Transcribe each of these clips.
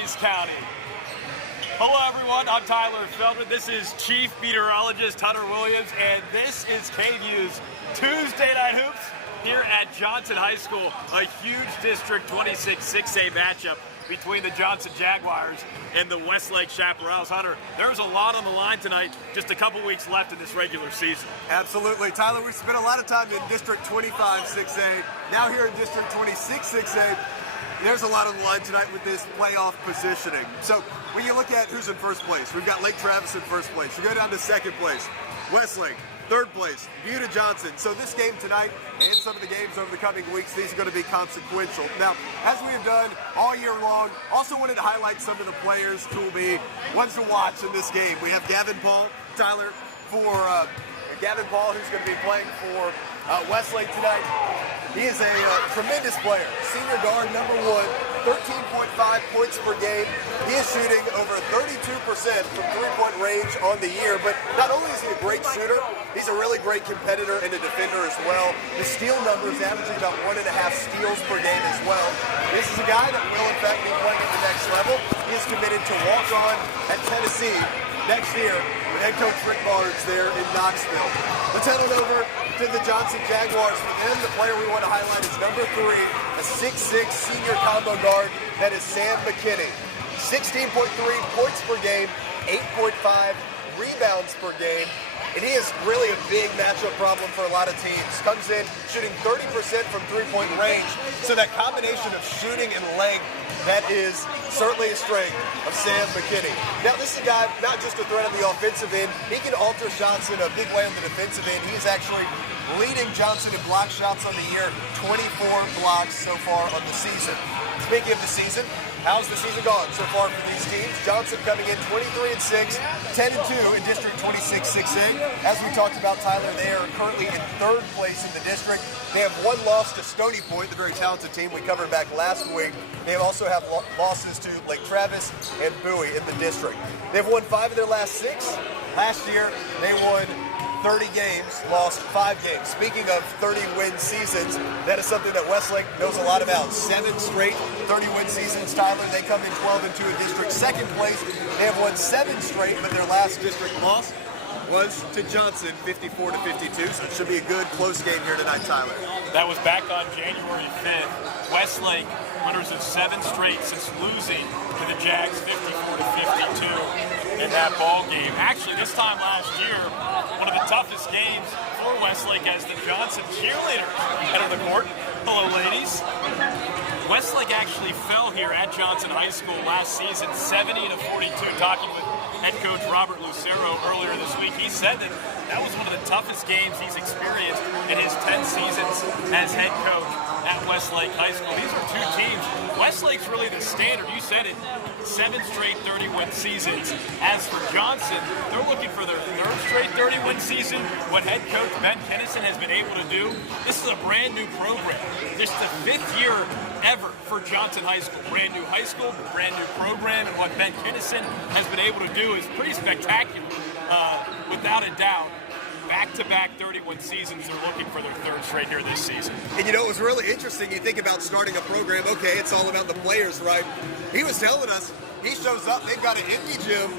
Hays County. Hello everyone, I'm Tyler Feldman. This is Chief Meteorologist Hunter Williams, and this is KVUE's Tuesday Night Hoops here at Johnson High School. A huge District 26 6A matchup between the Johnson Jaguars and the Westlake Chaparrals. Hunter, there's a lot on the line tonight, just a couple weeks left in this regular season. Absolutely. Tyler, we spent a lot of time in District 25 6A, now here in District 26 6A. There's a lot on the line tonight with this playoff positioning. So when you look at who's in first place, we've got Lake Travis in first place. You go down to second place, Westlake. Third place, Buda Johnson. So this game tonight and some of the games over the coming weeks, these are going to be consequential. Now, as we have done all year long, also wanted to highlight some of the players who will be ones to watch in this game. We have Gavin Paul, Tyler, for Gavin Paul, who's going to be playing for Westlake tonight. He is a tremendous player. Senior guard, number one, 13.5 points per game. He is shooting over 32% from three-point range on the year. But not only is he a great shooter, he's a really great competitor and a defender as well. The steal numbers averaging about 1.5 steals per game as well. This is a guy that will, in fact, be playing at the next level. He is committed to walk on at Tennessee next year with head coach Rick Barnes there in Knoxville. Let's head on over to the Johnson Jaguars. For them, the player we want to highlight is number 3, a 6'6" senior combo guard. That is Sam McKinney. 16.3 points per game, 8.5 rebounds per game. And he is really a big matchup problem for a lot of teams. Comes in shooting 30% from three-point range. So that combination of shooting and length, that is certainly a strength of Sam McKinney. Now, this is a guy, not just a threat on the offensive end. He can alter shots in a big way on the defensive end. He's actually leading Johnson in block shots on the year, 24 blocks so far on the season. Speaking of the season, how's the season gone so far for these teams? Johnson coming in 23-6, 10-2 in District 26 6A. As we talked about, Tyler, they are currently in third place in the district. They have one loss to Stony Point, the very talented team we covered back last week. They also have losses to Lake Travis and Bowie in the district. They've won 5 of their last 6. Last year, they won 30 games, lost 5 games. Speaking of 30-win seasons, that is something that Westlake knows a lot about. 7 straight 30-win seasons, Tyler. They come in 12-2 in district second place. They have won 7 straight, but their last district loss was to Johnson, 54-52. So it should be a good, close game here tonight, Tyler. That was back on January 5th. Westlake, winners of 7 straight since losing to the Jags 54-52 in that ball game. Actually, this time last year, one of the toughest games for Westlake as the Johnson cheerleaders head of the court. Hello, ladies. Westlake actually fell here at Johnson High School last season, 70-42. Talking with head coach Robert Lucero earlier this week, he said that that was one of the toughest games he's experienced in his 10 seasons as head coach at Westlake High School. These are 2 teams. Westlake's really the standard. You said it, 7 straight 30-win seasons. As for Johnson, they're looking for their 3rd straight 30-win season. What head coach Ben Kennison has been able to do, this is a brand new program. This is the 5th year ever for Johnson High School. Brand new high school, brand new program, and what Ben Kennison has been able to do is pretty spectacular, without a doubt. Back-to-back 31 seasons, they're looking for their 3rd straight here this season. And you know, it was really interesting. You think about starting a program, okay, it's all about the players, right? He was telling us, he shows up, they've got an empty gym,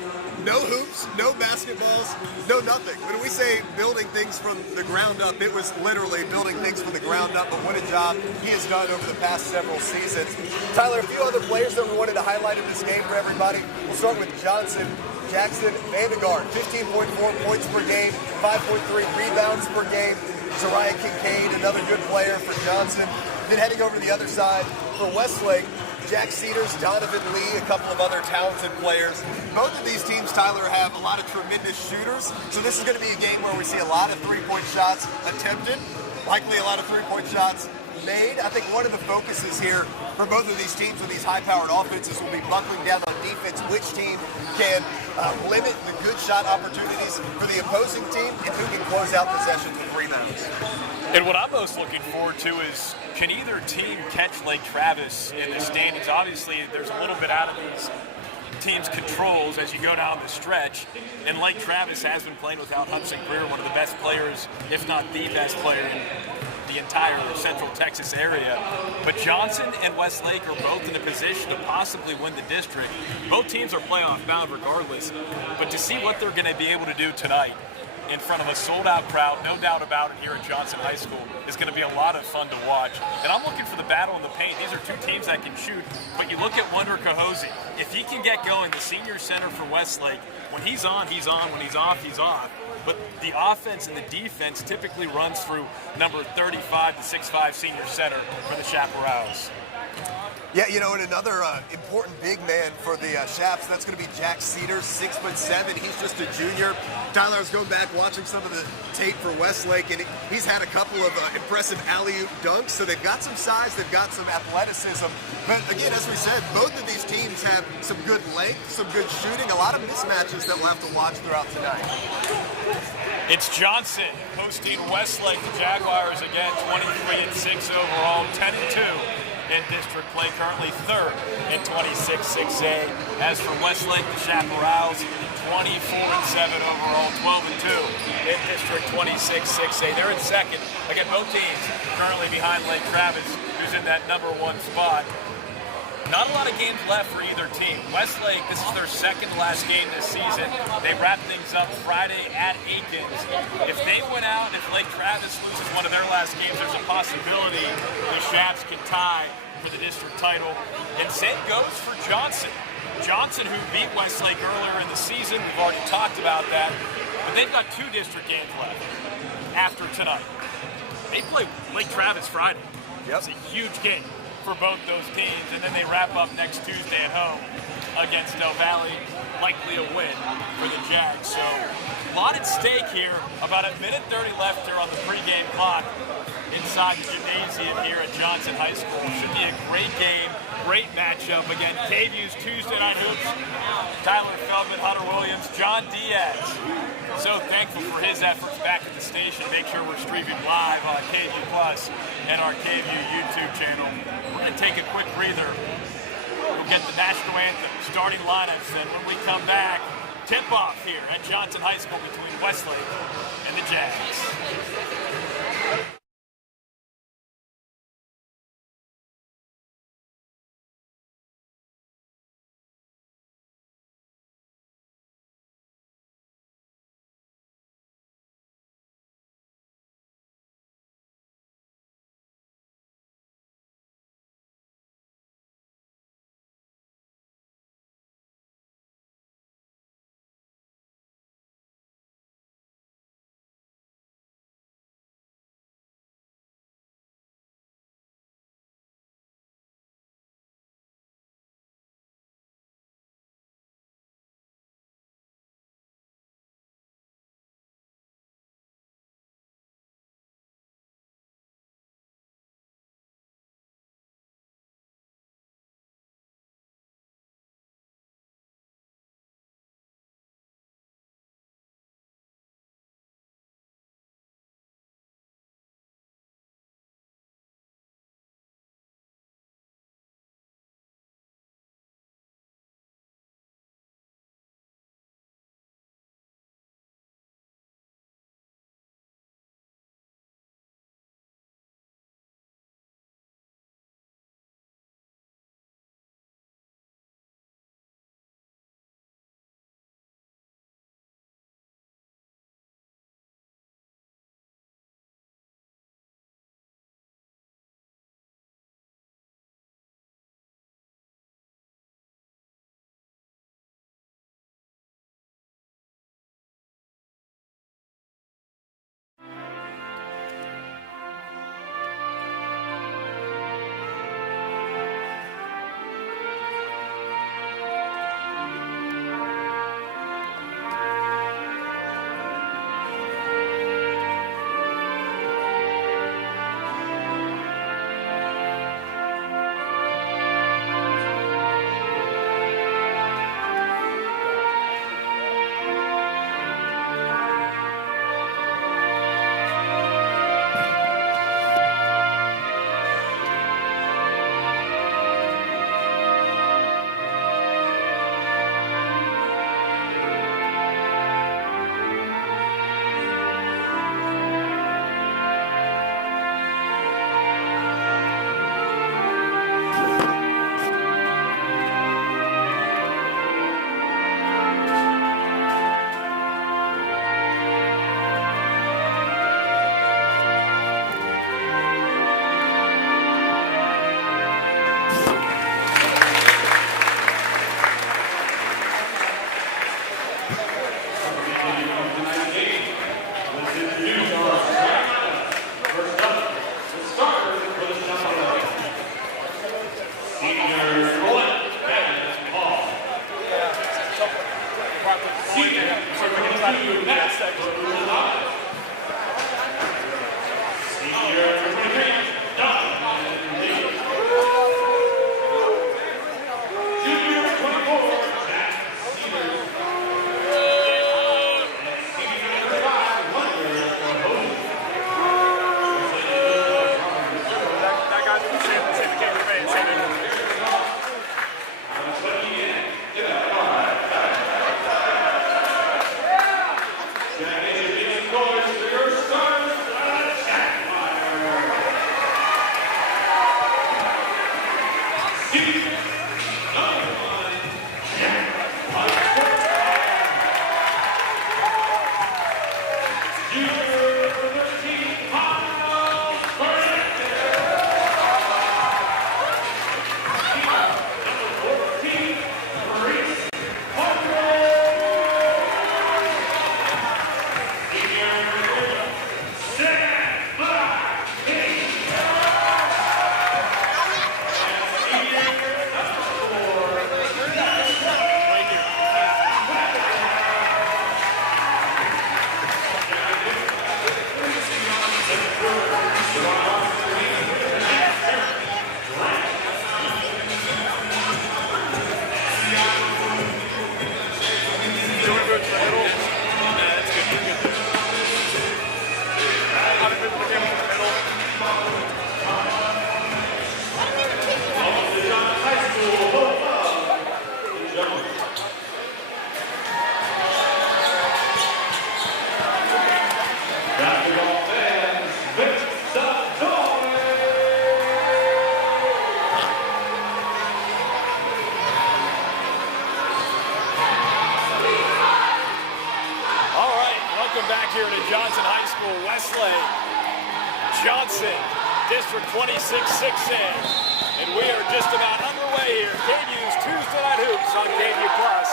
no hoops, no basketballs, no nothing. When we say building things from the ground up, it was literally building things from the ground up, but what a job he has done over the past several seasons. Tyler, a few other players that we wanted to highlight in this game for everybody. We'll start with Johnson. Jackson Vandegaard, 15.4 points per game, 5.3 rebounds per game. Zariah Kincaid, another good player for Johnson. Then heading over to the other side for Westlake, Jack Cedars, Donovan Lee, a couple of other talented players. Both of these teams, Tyler, have a lot of tremendous shooters. So this is going to be a game where we see a lot of three-point shots attempted, likely a lot of three-point shots made. I think one of the focuses here for both of these teams with these high-powered offenses will be buckling down on defense. Which team can limit the good shot opportunities for the opposing team and who can close out possessions with rebounds. And what I'm most looking forward to is, can either team catch Lake Travis in the standings? Obviously, there's a little bit out of these team's controls as you go down the stretch. And Lake Travis has been playing without Hudson Greer, one of the best players, if not the best player the entire Central Texas area. But Johnson and Westlake are both in a position to possibly win the district. Both teams are playoff bound regardless. But to see what they're going to be able to do tonight in front of a sold-out crowd, no doubt about it, here at Johnson High School, is going to be a lot of fun to watch. And I'm looking for the battle in the paint. These are two teams that can shoot, but you look at Wonder Cahosi. If he can get going, the senior center for Westlake, when he's on, he's on. When he's off, he's off. But the offense and the defense typically runs through number 35 to 6'5" senior center for the Chaparrals. Yeah, you know, and another important big man for the Chaps, that's going to be Jack Cedars, 6'7". He's just a junior. Tyler, I was going back watching some of the tape for Westlake, and he's had a couple of impressive alley-oop dunks, so they've got some size, they've got some athleticism. But again, as we said, both of these teams have some good length, some good shooting, a lot of mismatches that we'll have to watch throughout tonight. It's Johnson hosting Westlake. The Jaguars again, 23-6 overall, 10-2. In district play, currently third in 26-6A. As for Westlake, the Chaparrals, 24-7 overall, 12-2 in district 26-6A. They're in second. Again, both teams currently behind Lake Travis, who's in that number 1 spot. Not a lot of games left for either team. Westlake, this is their second to last game this season. They wrap things up Friday at Aikens. If they win out, and if Lake Travis loses one of their last games, there's a possibility the Chaps can tie for the district title. And same goes for Johnson. Johnson, who beat Westlake earlier in the season, we've already talked about that, but they've got 2 district games left after tonight. They play Lake Travis Friday. It's a huge game for both those teams, and then they wrap up next Tuesday at home against Del Valley, likely a win for the Jags. So a lot at stake here. About a minute 30 left here on the pregame clock inside the gymnasium here at Johnson High School. Should be a great game, great matchup. Again, KVUE's Tuesday Night Hoops. Tyler Feldman, Hunter Williams, John Diaz. So thankful for his efforts back at the station. Make sure we're streaming live on KVUE Plus and our KVUE YouTube channel. We're going to take a quick breather. We'll get the national anthem, starting lineups, and when we come back, tip-off here at Johnson High School between Westlake and the Jags. See if we can try to move to that section. Here to Johnson High School, Westlake, Johnson, District 26 6A, and we are just about underway here. KVUE's Tuesday Night Hoops on KVUE Plus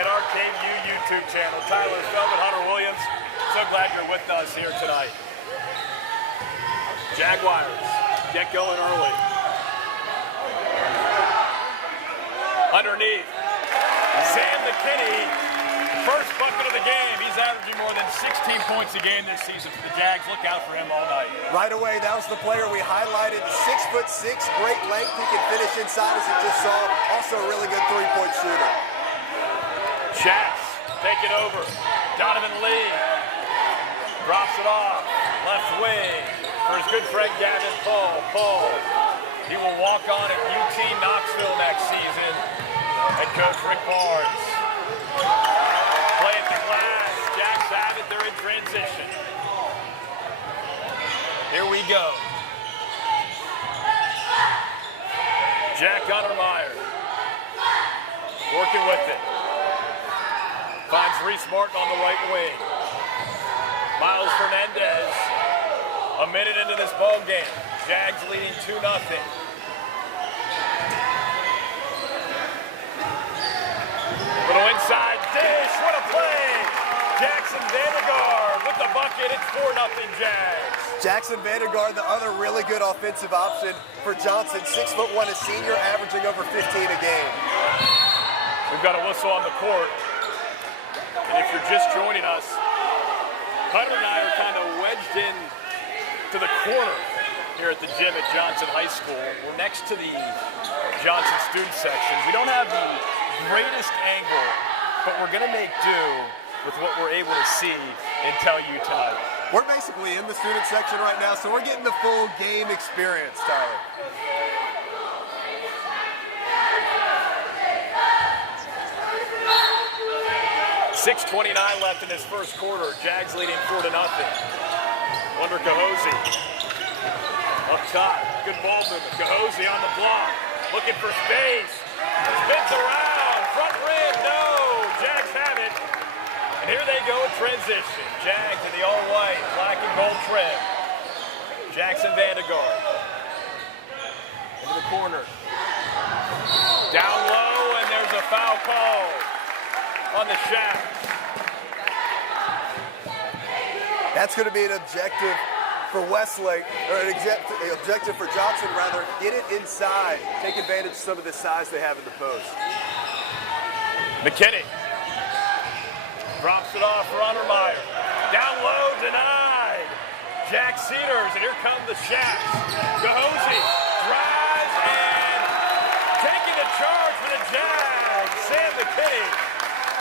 and our KVUE YouTube channel. Tyler, Feldman, Hunter Williams, so glad you're with us here tonight. Jaguars get going early. Underneath, Sam McKinney. First bucket of the game. He's averaging more than 16 points a game this season for the Jags. Look out for him all night. Right away, that was the player we highlighted. 6'6", great length. He can finish inside, as you just saw. Also a really good three-point shooter. Chats take it over. Donovan Lee drops it off. Left wing for his good friend Gavin Paul. He will walk on at UT Knoxville next season. Head coach Rick Barnes. Play at the glass. Jags have it. They're in transition. Here we go. Jack Untermeyer working with it. Finds Reese Martin on the right wing. Miles Fernandez. A minute into this ball game. Jags leading 2-0. Little inside dish, what a play! Jackson Vandergaard with the bucket, it's 4-0 Jags. Jackson Vandergaard, the other really good offensive option for Johnson. 6'1", a senior, averaging over 15 a game. We've got a whistle on the court. And if you're just joining us, Hunter and I are kind of wedged in to the corner here at the gym at Johnson High School. We're next to the Johnson student section. We don't have the greatest angle, but we're gonna make do with what we're able to see and tell you tonight. We're basically in the student section right now, so we're getting the full game experience, Tyler. .6:29 left in this first quarter. Jags leading 4-0. Wonder Cahosi up top. Good ball movement. Cahosi on the block. Looking for space. Spins around. Front rim. No. Jags have it. And here they go in transition. Jags in the all-white, black and gold trim. Jackson Vandergaard. Into the corner. Down low, and there's a foul call on the Shack. That's going to be an objective for Westlake, or an objective for Johnson, rather. Get it inside. Take advantage of some of the size they have in the post. McKinney Drops it off for Untermeyer. Down low, denied. Jack Cedars, and here come the Shacks. Gahosi drives and taking the charge for the Jags. Sam McKinney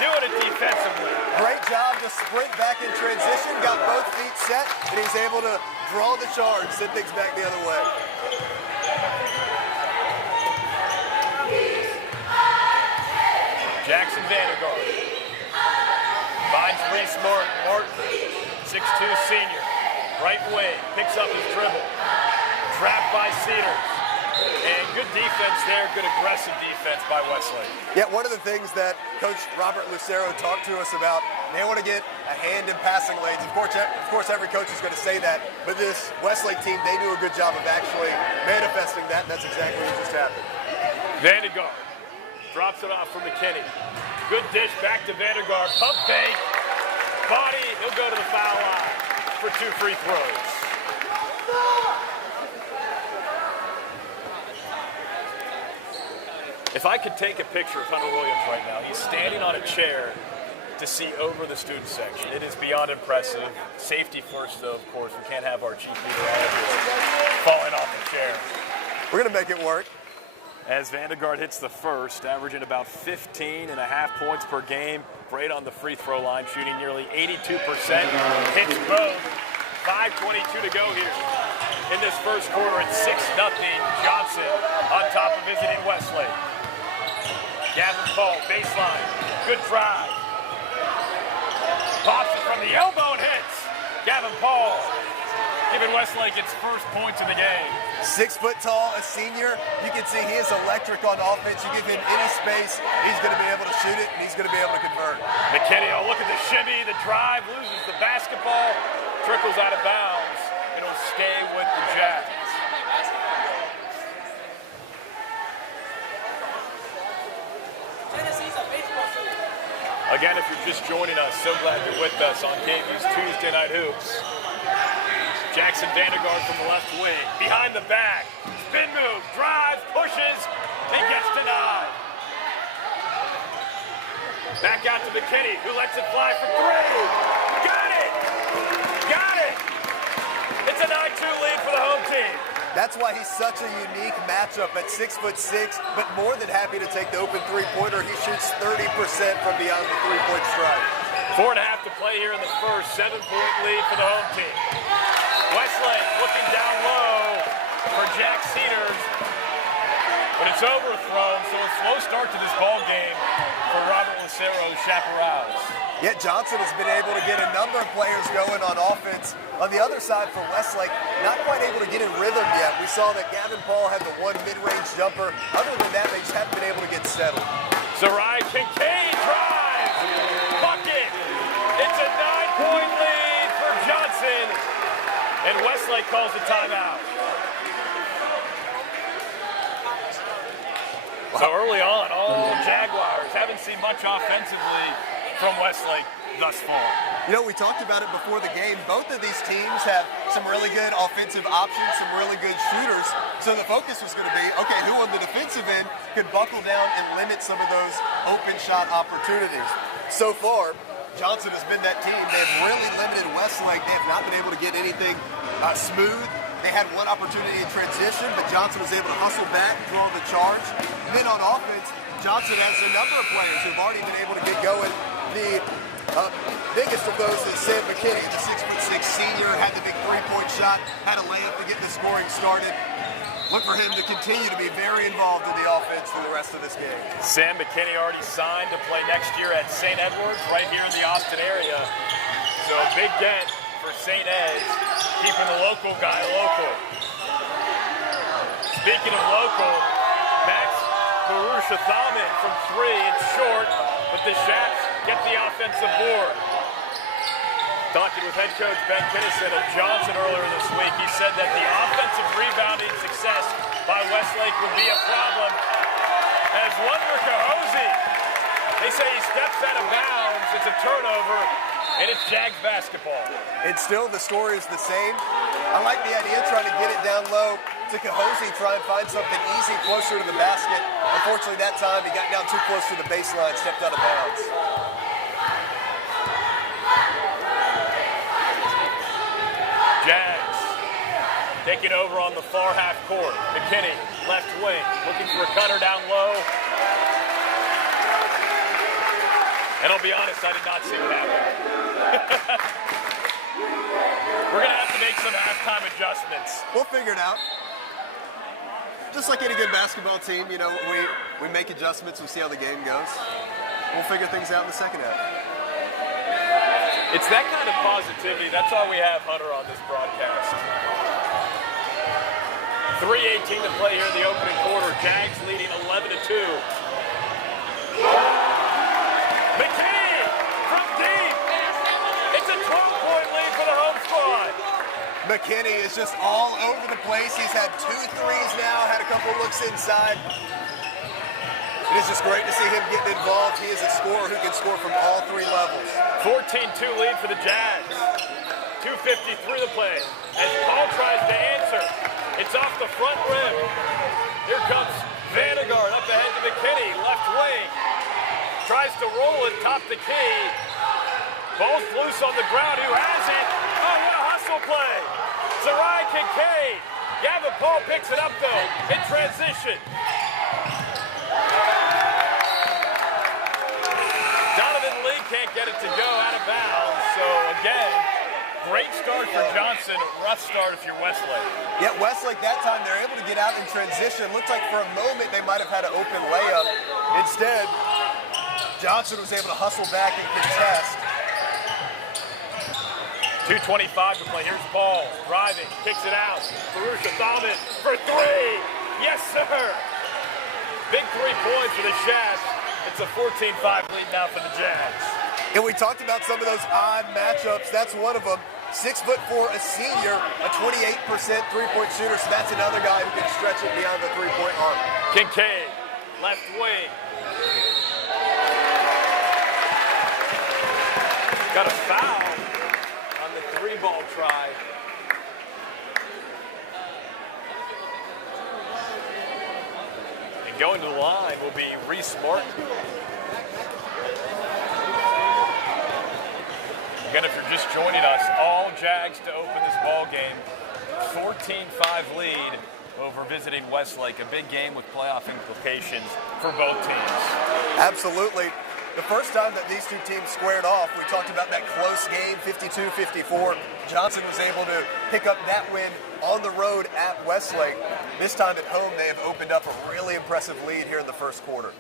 doing it defensively. Great job to sprint back in transition, got both feet set, and he's able to draw the charge, send things back the other way. Jackson Vandergaard finds Reese Martin, 6'2" senior. Right wing, picks up his dribble. Trapped by Cedars. And good defense there, good aggressive defense by Westlake. Yeah, one of the things that Coach Robert Lucero talked to us about, they want to get a hand in passing lanes. Of course, every coach is going to say that, but this Westlake team, they do a good job of actually manifesting that, and that's exactly what just happened. Vandergaard drops it off for McKinney. Good dish back to Vandergaard. Pump fake. Body, he'll go to the foul line for 2 free throws. If I could take a picture of Hunter Williams right now, he's standing on a chair to see over the student section. It is beyond impressive. Safety first, though, of course. We can't have our chief meteorologist falling off the chair. We're going to make it work. As Vandergaard hits the first, averaging about 15.5 points per game. Great on the free throw line, shooting nearly 82%. Hits both. 5:22 to go here. In this first quarter, it's 6-0 Johnson on top of visiting Westlake. Gavin Paul, baseline. Good drive. Pops it from the elbow and hits. Gavin Paul giving Westlake its first points in the game. 6 foot tall, a senior. You can see he is electric on offense. You give him any space, he's going to be able to shoot it, and he's going to be able to convert. McKinney, oh, look at the shimmy, the drive, loses the basketball, trickles out of bounds, and it'll stay with the Jags. Again, if you're just joining us, so glad you're with us on KVUE's Tuesday Night Hoops. Jackson Vandergaard from the left wing, behind the back, spin move, drives, pushes, and gets denied. Back out to McKinney, who lets it fly for 3. Got it! Got it! It's a 9-2 lead for the home team. That's why he's such a unique matchup at 6'6", but more than happy to take the open three-pointer. He shoots 30% from beyond the three-point stripe. 4.5 to play here in the first, 7-point lead for the home team. Westlake looking down low for Jack Cedars, but it's overthrown, so a slow start to this ball game for Robert Lucero's Chaparrals. Yet Johnson has been able to get a number of players going on offense. On the other side for Westlake, not quite able to get in rhythm yet. We saw that Gavin Paul had the one mid-range jumper. Other than that, they just haven't been able to get settled. Sarai Kincaid drives, bucket. It's a 9-point lead for Johnson, and Westlake calls a timeout. So early on, all Jaguars haven't seen much offensively from Westlake thus far. You know, we talked about it before the game. Both of these teams have some really good offensive options, some really good shooters. So the focus was going to be, okay, who on the defensive end could buckle down and limit some of those open shot opportunities? So far, Johnson has been that team. They've really limited Westlake. They have not been able to get anything smooth. They had one opportunity in transition, but Johnson was able to hustle back, draw the charge. And then on offense, Johnson has a number of players who've already been able to get going. The biggest of those is Sam McKinney, the 6'6" senior, had the big three-point shot, had a layup to get the scoring started. Look for him to continue to be very involved in the offense for the rest of this game. Sam McKinney already signed to play next year at St. Edwards, right here in the Austin area. So a big get for St. Ed's, keeping the local guy local. Speaking of local, Max Barusha-Thalman from 3. It's short, but the Shacks get the offensive board. Talking with head coach Ben Kinnison of Johnson earlier this week, he said that the offensive rebounding success by Westlake would be a problem. As Wonder Kahosi, they say he steps out of bounds, it's a turnover, and it's Jags basketball. And still the score is the same. I like the idea of trying to get it down low to Kahosi, try and find something easy closer to the basket. Unfortunately, that time he got down too close to the baseline, stepped out of bounds. taking over on the far half court. McKinney, left wing, looking for a cutter down low. And I'll be honest, I did not see what happened. We're going to have to make some halftime adjustments. We'll figure it out. Just like any good basketball team, you know, we make adjustments, we see how the game goes. We'll figure things out in the second half. It's that kind of positivity. That's all we have, Hunter, on this broadcast. 3:18 to play here in the opening quarter. Jags leading 11-2. McKinney from deep. It's a 12-point lead for the home squad. McKinney is just all over the place. He's had 2 threes now, had a couple looks inside. It is just great to see him getting involved. He is a scorer who can score from all 3 levels. 14-2 lead for the Jags. 2:53 to play. As Paul tries to answer, it's off the front rim. Here comes Vandegaard up ahead to McKinney, left wing. Tries to roll it, top the key. Ball's loose on the ground. Who has it? Oh, what a hustle play. Sarai Kincaid. Gavin Paul picks it up, though, in transition. Donovan Lee can't get it to go out of bounds. So, again, great start for Johnson. Rough start if you're Westlake. Yeah, Westlake that time, they're able to get out in transition. Looked like for a moment they might have had an open layup. Instead, Johnson was able to hustle back and contest. 2:25 to play. Here's Paul driving, kicks it out. Baruch Thalman for 3. Yes, sir. Big 3 points for the Shats. It's a 14-5 lead now for the Jags. And we talked about some of those odd matchups. That's one of them. 6'4", a senior, a 28% three-point shooter. So that's another guy who can stretch it beyond the three-point arc. Kincaid, left wing. Got a foul on the 3-ball try. And going to the line will be Reese Martin. Again, if you're just joining us, all Jags to open this ball game. 14-5 lead over visiting Westlake. A big game with playoff implications for both teams. Absolutely. The first time that these two teams squared off, we talked about that close game, 52-54. Johnson was able to pick up that win on the road at Westlake. This time at home, they have opened up a really impressive lead here in the first quarter.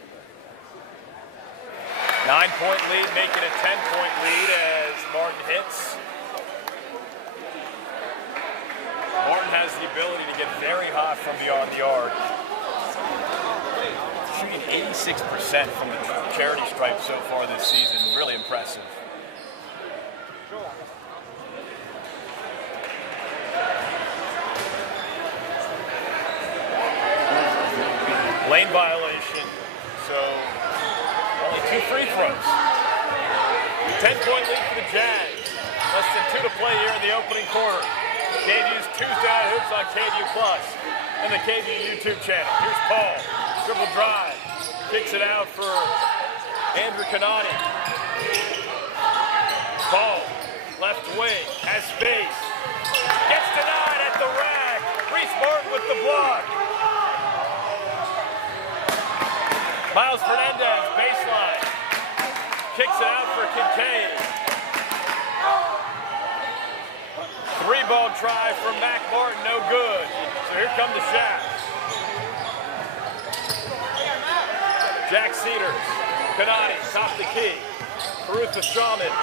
9-point lead, making a 10-point lead as Martin hits. Martin has the ability to get very hot from beyond the arc. Shooting 86% from the charity stripe so far this season. Really impressive. Lane violation. So only 2 free throws. 10-point lead for the Jags. Less than 2 to play here in the opening quarter. KVUE's Tuesday Night Hoops on KVUE Plus and the KVUE YouTube channel. Here's Paul. Dribble drive. Kicks it out for Andrew Kanani. Paul, left wing, has space. Gets denied at the rack. Reese Martin with the block. Miles Fernandez, baseline. Kicks it out for Kincaid. 3-ball try from Mac Martin, no good. So here come the Shats. Jack Cedars, Kanani, top the key. Baruch Thalman,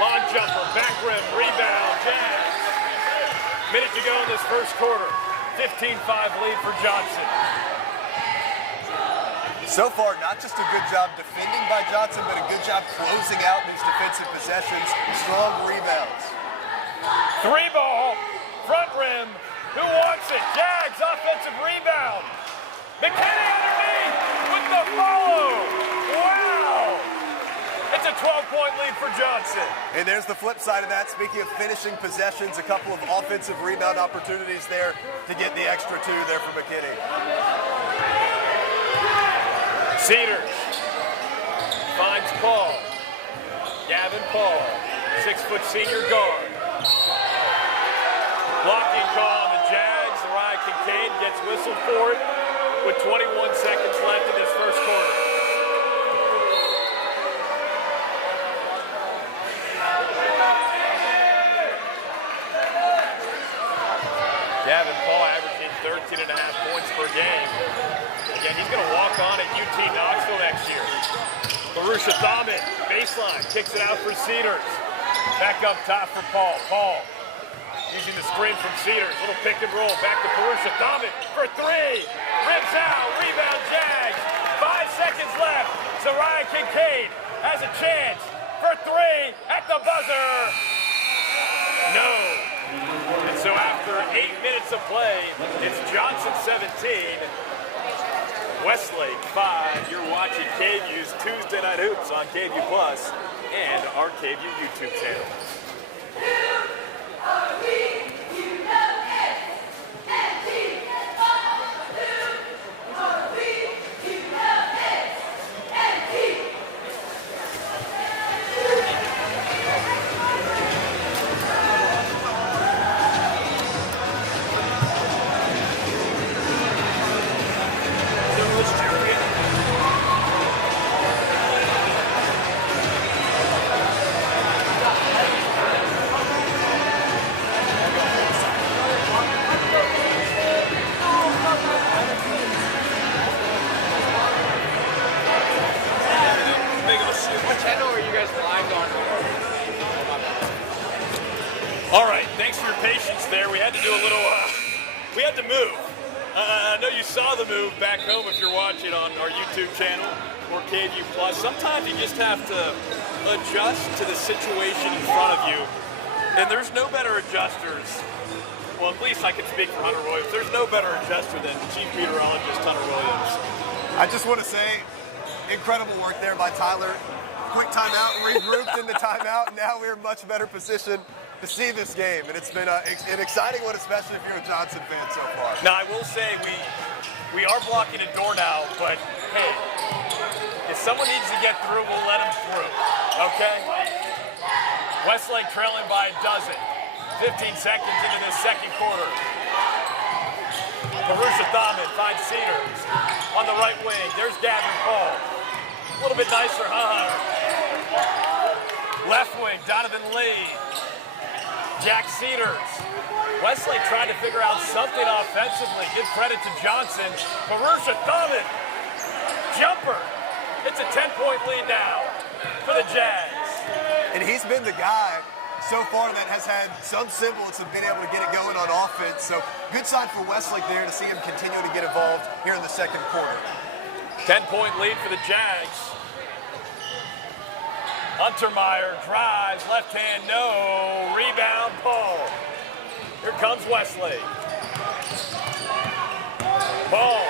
long jumper, back rim, rebound, Jags. Minute to go in this first quarter. 15-5 lead for Johnson. So far, not just a good job defending by Johnson, but a good job closing out these defensive possessions. Strong rebounds. 3-ball, front rim. Who wants it? Jags, offensive rebound. McKinney underneath with the follow. Wow. It's a 12-point lead for Johnson. And there's the flip side of that. Speaking of finishing possessions, a couple of offensive rebound opportunities there to get the extra 2 there for McKinney. Cedars finds Paul. Gavin Paul, 6-foot senior guard. Blocking call on the Jags. Ryan Kincaid gets whistled for it with 21 seconds left in this first quarter. Gavin Paul averaging 13.5 points per game. Again, he's going to walk on at UT Knoxville next year. Marusha Thaman, baseline, kicks it out for Cedars. Back up top for Paul. Paul using the screen from Cedars. Little pick and roll. Back to Marusha Thaman for three. Rips out. Rebound Jags. 5 seconds left. So Ryan Kincaid has a chance for three at the buzzer. No. And so after 8 minutes of play, it's Johnson 17, Westlake 5. You're watching KVUE's Tuesday Night Hoops on KVUE Plus and our KVUE YouTube channel. All right, thanks for your patience there. We had to do a little, we had to move. I know you saw the move back home if you're watching on our YouTube channel or KVUE Plus. Sometimes you just have to adjust to the situation in front of you. And there's no better adjusters. Well, at least I can speak for Hunter Williams. There's no better adjuster than Chief Meteorologist Hunter Williams. I just want to say, incredible work there by Tyler. Quick timeout, regrouped in the timeout, and now we're in much better position to see this game, and it's been an exciting one, especially if you're a Johnson fan so far. Now, I will say we are blocking a door now, but hey, if someone needs to get through, we'll let them through, okay? Westlake trailing by a dozen. 15 seconds into the second quarter. Marusha Thaman finds Cedars on the right wing. There's Gavin Paul. A little bit nicer, huh? Left wing, Donovan Lee. Jack Cedars. Westlake trying to figure out something offensively. Give credit to Johnson. Marusha Thaman. Jumper. It's a 10-point lead now for the Jags. And he's been the guy so far that has had some semblance of being able to get it going on offense. So good sign for Westlake there to see him continue to get involved here in the second quarter. 10-point lead for the Jags. Untermeyer drives, left hand, no. Rebound, Paul. Here comes Westlake. Paul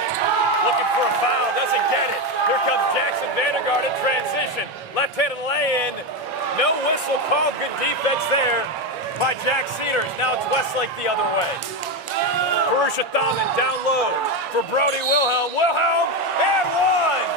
looking for a foul, doesn't get it. Here comes Jackson Vandergaard in transition. Left-handed lay-in. No whistle call, good defense there by Jack Cedars. Now it's Westlake the other way. Marusha Thaman down low for Brody Wilhelm. Wilhelm, and one!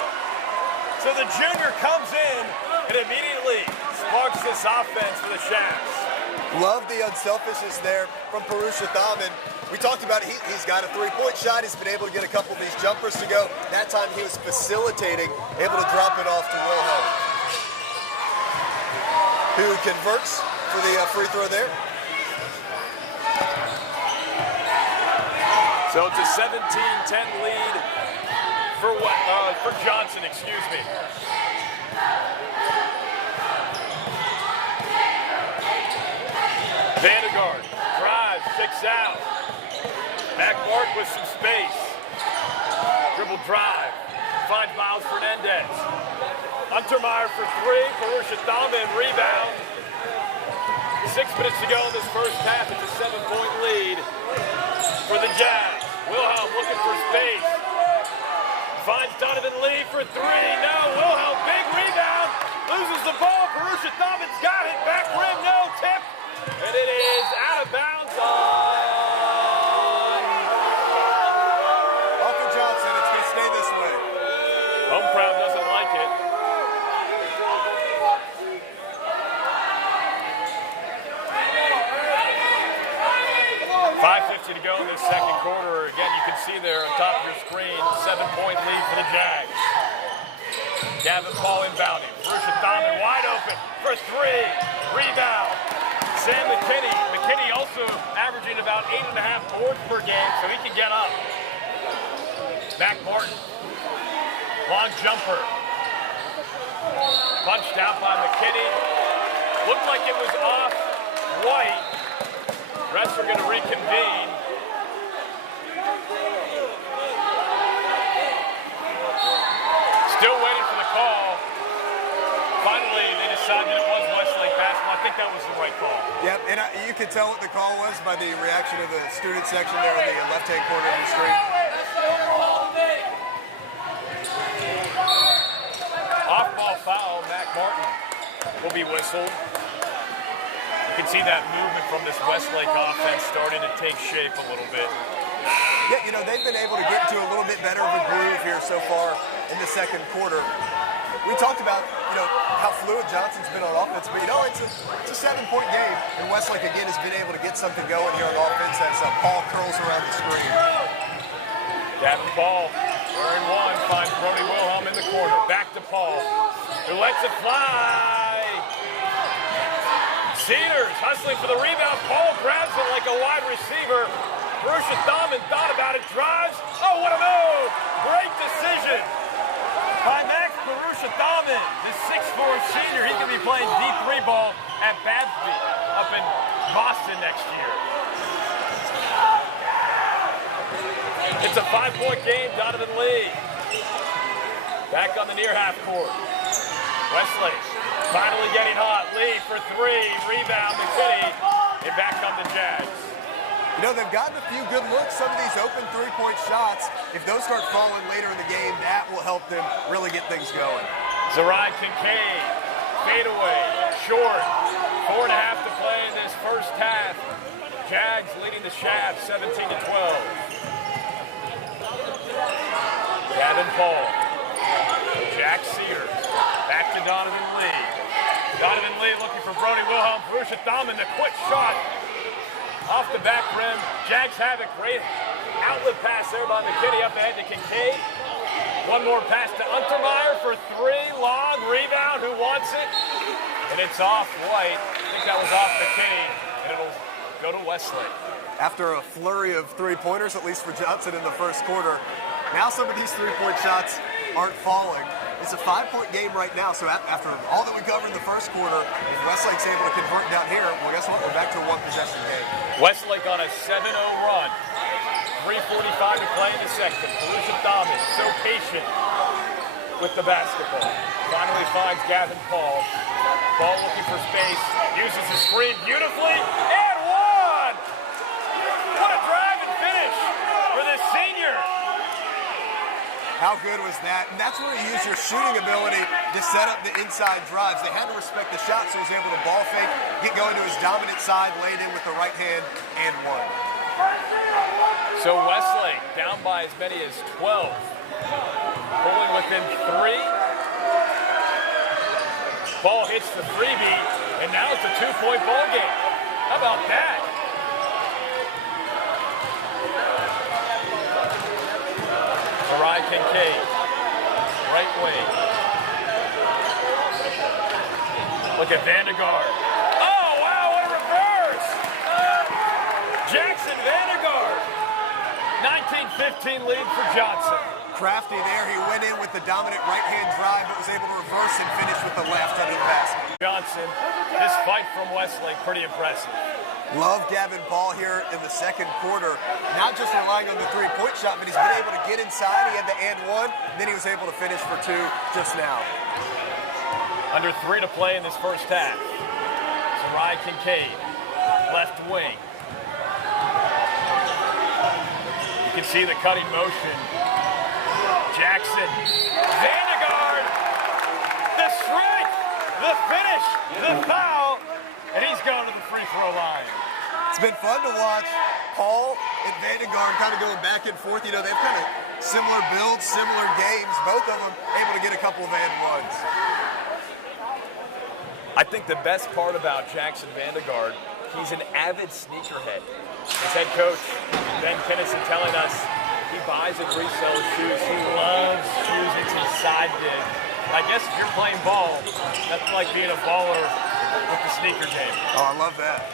So the junior comes in and immediately sparks this offense for the Shacks. Love the unselfishness there from Marusha Thaman. We talked about he's got a three-point shot. He's been able to get a couple of these jumpers to go. That time he was facilitating, able to drop it off to Wilhelm, who converts for the free throw there. So it's a 17-10 lead for Johnson, excuse me. Vandergaard drives, kicks out. Back mark with some space. Dribble drive. Finds Miles Fernandez. Untermeyer for three. Marusha Thaman rebound. 6 minutes to go in this first half. It's a 7-point lead for the Jags. Wilhelm looking for space. Finds Donovan Lee for three. No. Wilhelm, big rebound. Loses the ball. Marusha Thaman's got it. Back rim, no. Tip. And it is out of bounds on Uncle Johnson. It's going to stay this way. Home crowd doesn't like it. 5:50 to go in this second quarter. Again, you can see there on top of your screen, 7-point lead for the Jags. Gavin Paul inbounding. Verusha Thomson wide open for three. Rebound. Sam McKinney. McKinney also averaging about 8.5 boards per game, so he can get up. Mac Martin. Long jumper. Punched out by McKinney. Looked like it was off White. Refs are going to reconvene. Still waiting for the call. Finally, they decided it was Westlake basketball. I think that was the right call. Yep, and you could tell what the call was by the reaction of the student section there in the left-hand corner of the screen. Off-ball foul, Mac Martin will be whistled. You can see that movement from this Westlake offense starting to take shape a little bit. Yeah, you know, they've been able to get into a little bit better of a groove here so far in the second quarter. We talked about, you know, how fluid Johnson's been on offense, but, you know, it's a 7-point game, and Westlake, again, has been able to get something going here on offense as Paul curls around the screen. Gavin Paul, wearing one, finds Brody Wilhelm in the corner. Back to Paul, who lets it fly. Cedars hustling for the rebound. Paul grabs it like a wide receiver. Verusha Thomson thought about it, drives. Oh, what a move! Great decision by Max Verusha Thomson, the 6'4" senior. He's going to be playing D3 ball at Babsby up in Boston next year. It's a 5-point game. Donovan Lee back on the near half court. Westlake finally getting hot. Lee for three. Rebound McKinney. And back on the Jags. You know, they've gotten a few good looks, some of these open three-point shots. If those start falling later in the game, that will help them really get things going. Zerai Kincaid, fadeaway, short. 4.5 to play in this first half. Jags leading the Shaft 17-12. Gavin Paul, Jack Cedars, back to Donovan Lee. Donovan Lee looking for Brody Wilhelm. Verusha Thomson, the quick shot. Off the back rim, Jags have a great outlet pass there by McKinney up ahead to Kincaid. One more pass to Untermeyer for three, long rebound, who wants it? And it's off White. I think that was off McKinney, and it'll go to Westlake. After a flurry of three-pointers, at least for Johnson in the first quarter, now some of these three-point shots aren't falling. It's a 5-point game right now, so after all that we covered in the first quarter, if Westlake's able to convert down here, well, guess what? We're back to a one-possession game. Westlake on a 7-0 run. 3:45 to play in the second. Verusha Thomson, so patient with the basketball. Finally finds Gavin Paul. Ball looking for space, uses the screen beautifully, and one! What a drive and finish for this senior. How good was that? And that's where you use your shooting ability to set up the inside drives. They had to respect the shot, so he was able to ball fake, get going to his dominant side, lay it in with the right hand, and one. So Westlake down by as many as 12. Pulling within 3. Ball hits the freebie, and now it's a 2-point ball game. How about that? Zerai Kincaid, right wing. Look at Vandegaard. Oh, wow, what a reverse! Jackson Vandegaard. 19-15 lead for Johnson. Crafty there. He went in with the dominant right-hand drive, but was able to reverse and finish with the left under the basket. Johnson, this fight from Westlake, pretty impressive. Love Gavin Paul here in the second quarter. Not just relying on the three-point shot, but he's been able to get inside. He had the and one, then he was able to finish for two just now. Under 3 to play in this first half. Zerai Kincaid, left wing. You can see the cutting motion. Jackson, Vandegaard, the strike, the finish, the foul, and he's going to the free throw line. It's been fun to watch Paul and Vandegaard kind of going back and forth. You know, they've kind of similar builds, similar games, both of them able to get a couple of and ones. I think the best part about Jackson Vandegaard He's an avid sneakerhead. His head coach, Ben Kinnison, telling us he buys and resells shoes. He loves shoes. It's his side gig. I guess if you're playing ball, that's like being a baller with the sneaker game. Oh, I love that.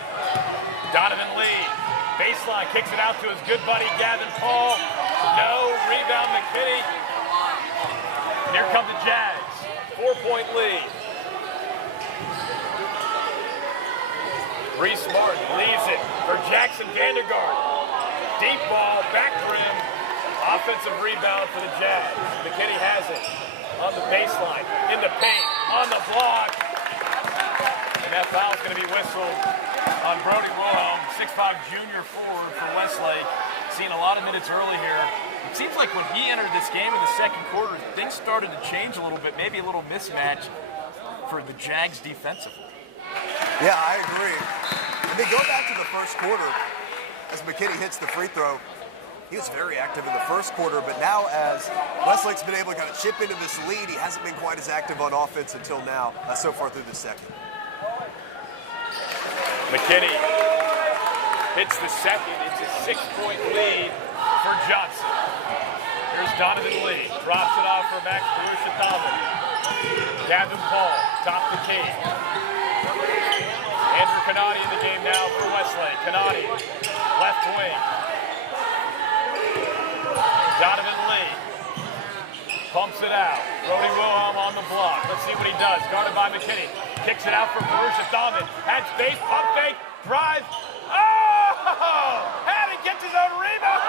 Donovan Lee, baseline, kicks it out to his good buddy Gavin Paul. No, rebound McKinney. Here come the Jags, 4-point lead. Reese Martin leaves it for Jackson Vandergaard. Deep ball, back rim, offensive rebound for the Jags. McKinney has it on the baseline, in the paint, on the block. And that foul's going to be whistled on Brody Wilhelm, 6'5" junior forward for Westlake. Seen a lot of minutes early here. It seems like when he entered this game in the second quarter, things started to change a little bit, maybe a little mismatch for the Jags defensively. Yeah, I agree. And they go back to the first quarter as McKinney hits the free throw. He was very active in the first quarter, but now as Westlake's been able to kind of chip into this lead, he hasn't been quite as active on offense until now, so far through the second. McKinney hits the second. It's a 6-point lead for Johnson. Here's Donovan Lee. Drops it off for Max Barusha-Thalman. Gavin Paul, top the key. Andrew Canati in the game now for Westlake. Canati, left wing. Donovan Lee pumps it out. Brody Wilhelm on the block. Let's see what he does. Guarded by McKinney. Kicks it out for Barusha-Thalman. Had space, pump fake, drive. Oh! And he gets his own rebound.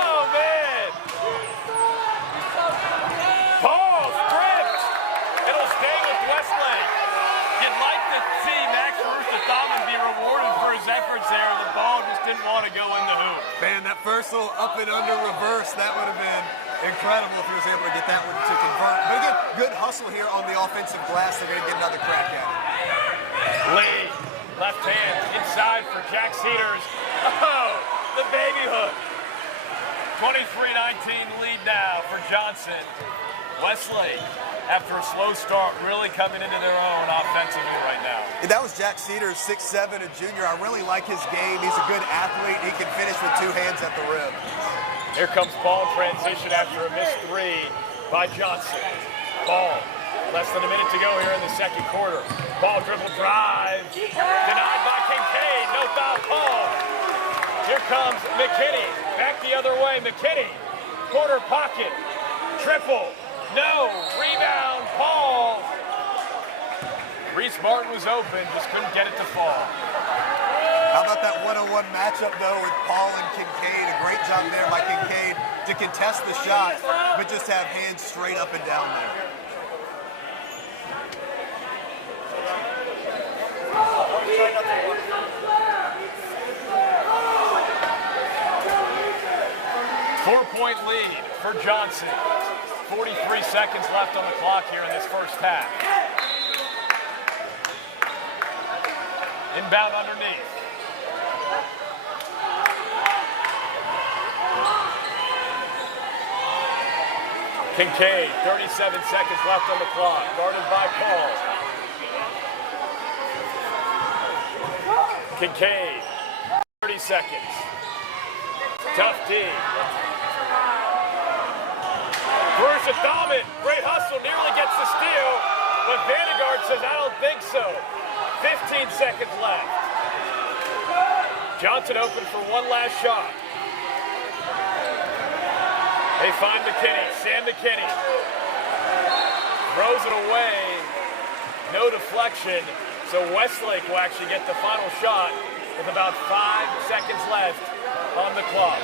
Oh, man. Paul stripped. It'll stay with Westlake. You'd like to see Max Barusha-Thalman be rewarded for his efforts there. The ball just didn't want to go in the hoop. Man, that first little up and under reverse, that would have been incredible if he was able to get that one to convert. But again, good hustle here on the offensive glass. They're going to get another crack at it. Lee, left hand, inside for Jack Cedars. Oh, the baby hook. 23-19 lead now for Johnson. Westlake, after a slow start, really coming into their own offensively right now. And that was Jack Cedars, 6'7", a junior. I really like his game. He's a good athlete. He can finish with two hands at the rim. Here comes Paul in transition after a missed three by Johnson. Paul, less than a minute to go here in the second quarter. Ball dribble drive, denied by Kincaid. No foul call. Here comes McKinney, back the other way. McKinney, corner pocket, triple. No, rebound, Paul. Reese Martin was open, just couldn't get it to fall. How about that one-on-one matchup, though, with Paul and Kincaid? A great job there by Kincaid to contest the shot, but just have hands straight up and down there. Four-point lead for Johnson. 43 seconds left on the clock here in this first half. Inbound underneath. Kincaid, 37 seconds left on the clock, guarded by Paul. Kincaid, 30 seconds. Tough D. Barusha-Thalman, great hustle, nearly gets the steal, but Vandergaard says, I don't think so. 15 seconds left. Johnson open for one last shot. They find McKinney, Sam McKinney. Throws it away, no deflection, so Westlake will actually get the final shot with about 5 seconds left on the clock.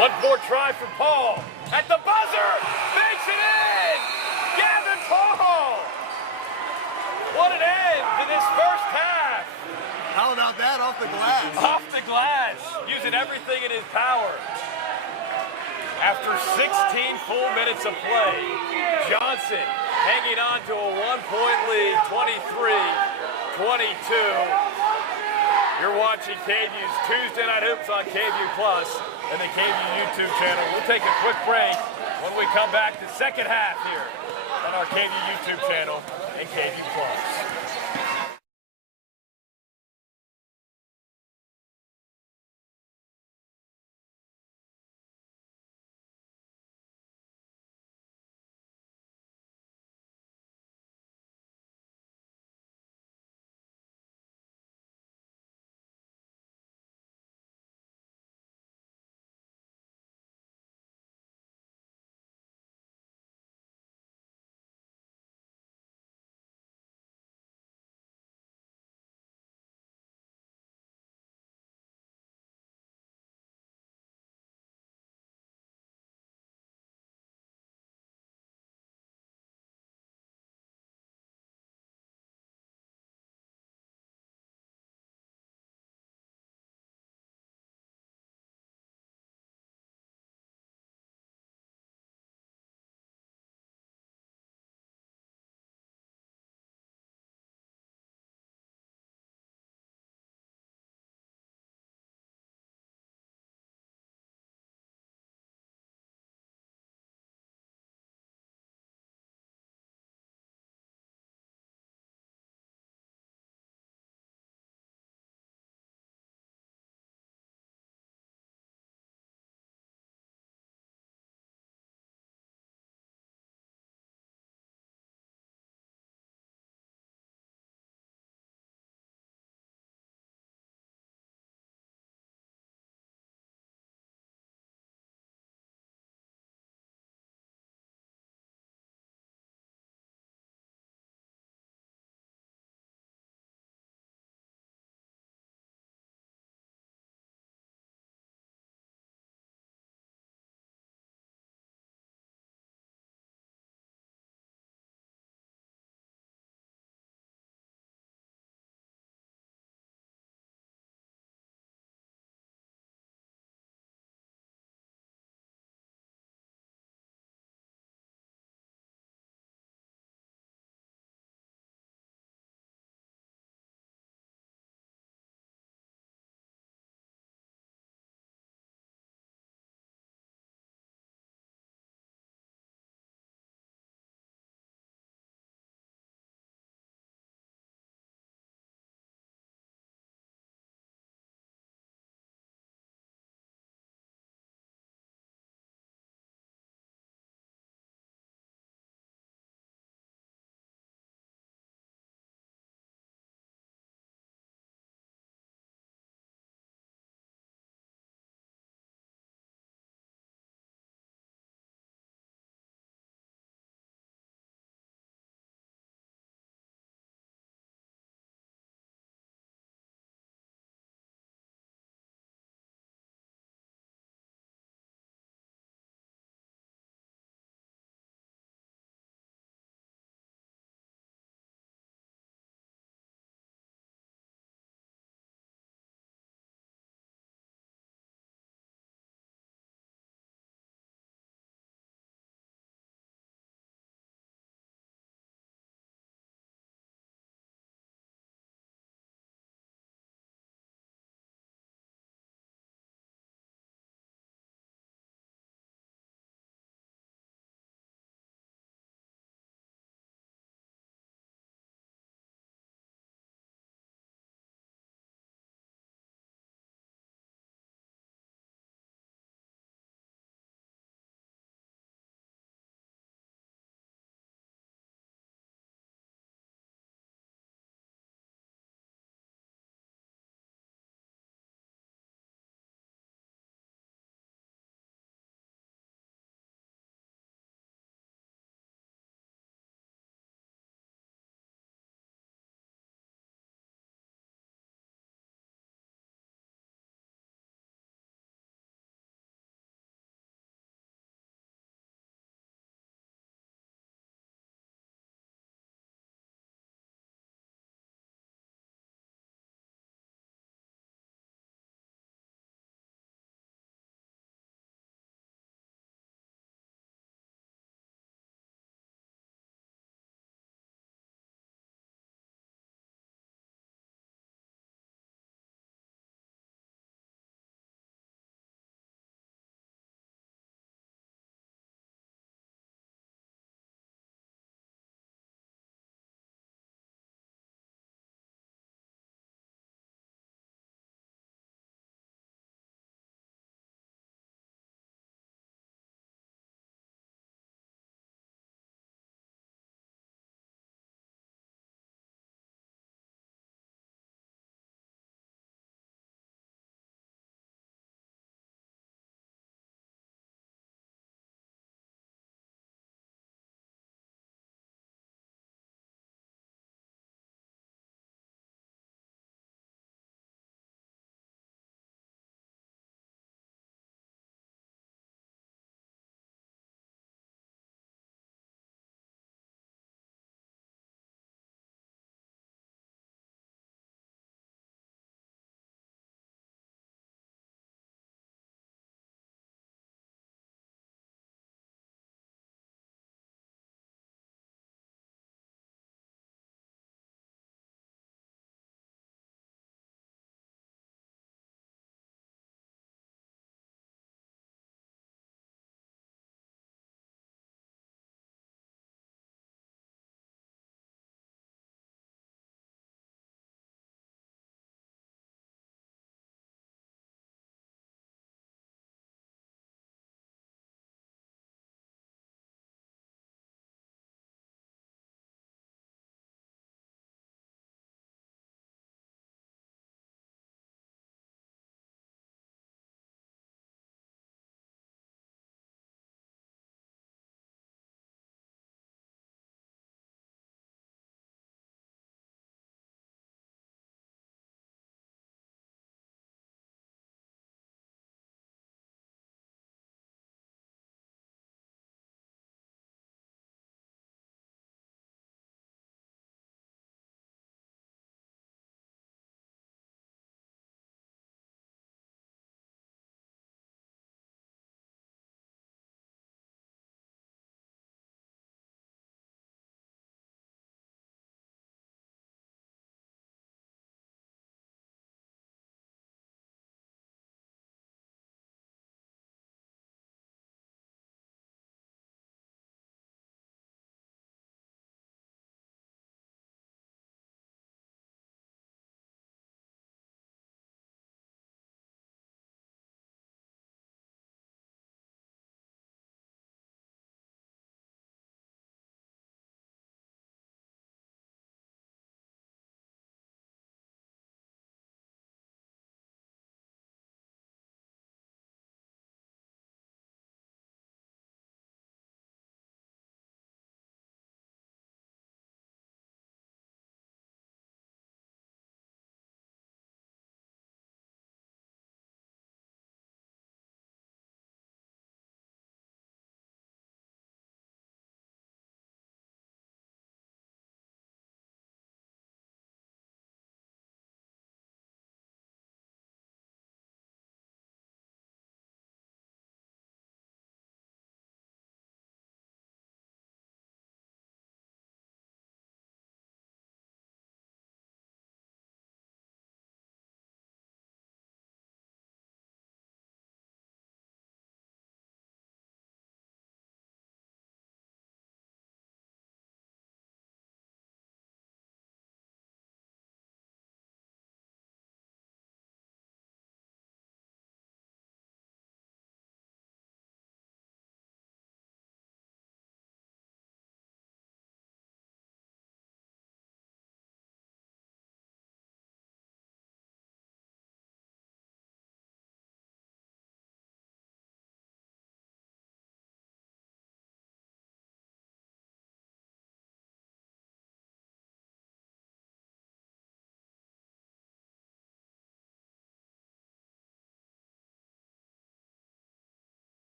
One more try for Paul. At the buzzer, makes it in! Gavin Paul! What an end to this first half. How about that off the glass? Off the glass, using everything in his power. After 16 full minutes of play, Johnson hanging on to a 1-point lead, 23-22. You're watching KVUE's Tuesday Night Hoops on KVUE Plus and the KVUE YouTube channel. We'll take a quick break. When we come back, the second half here on our KVUE YouTube channel and KVUE Plus.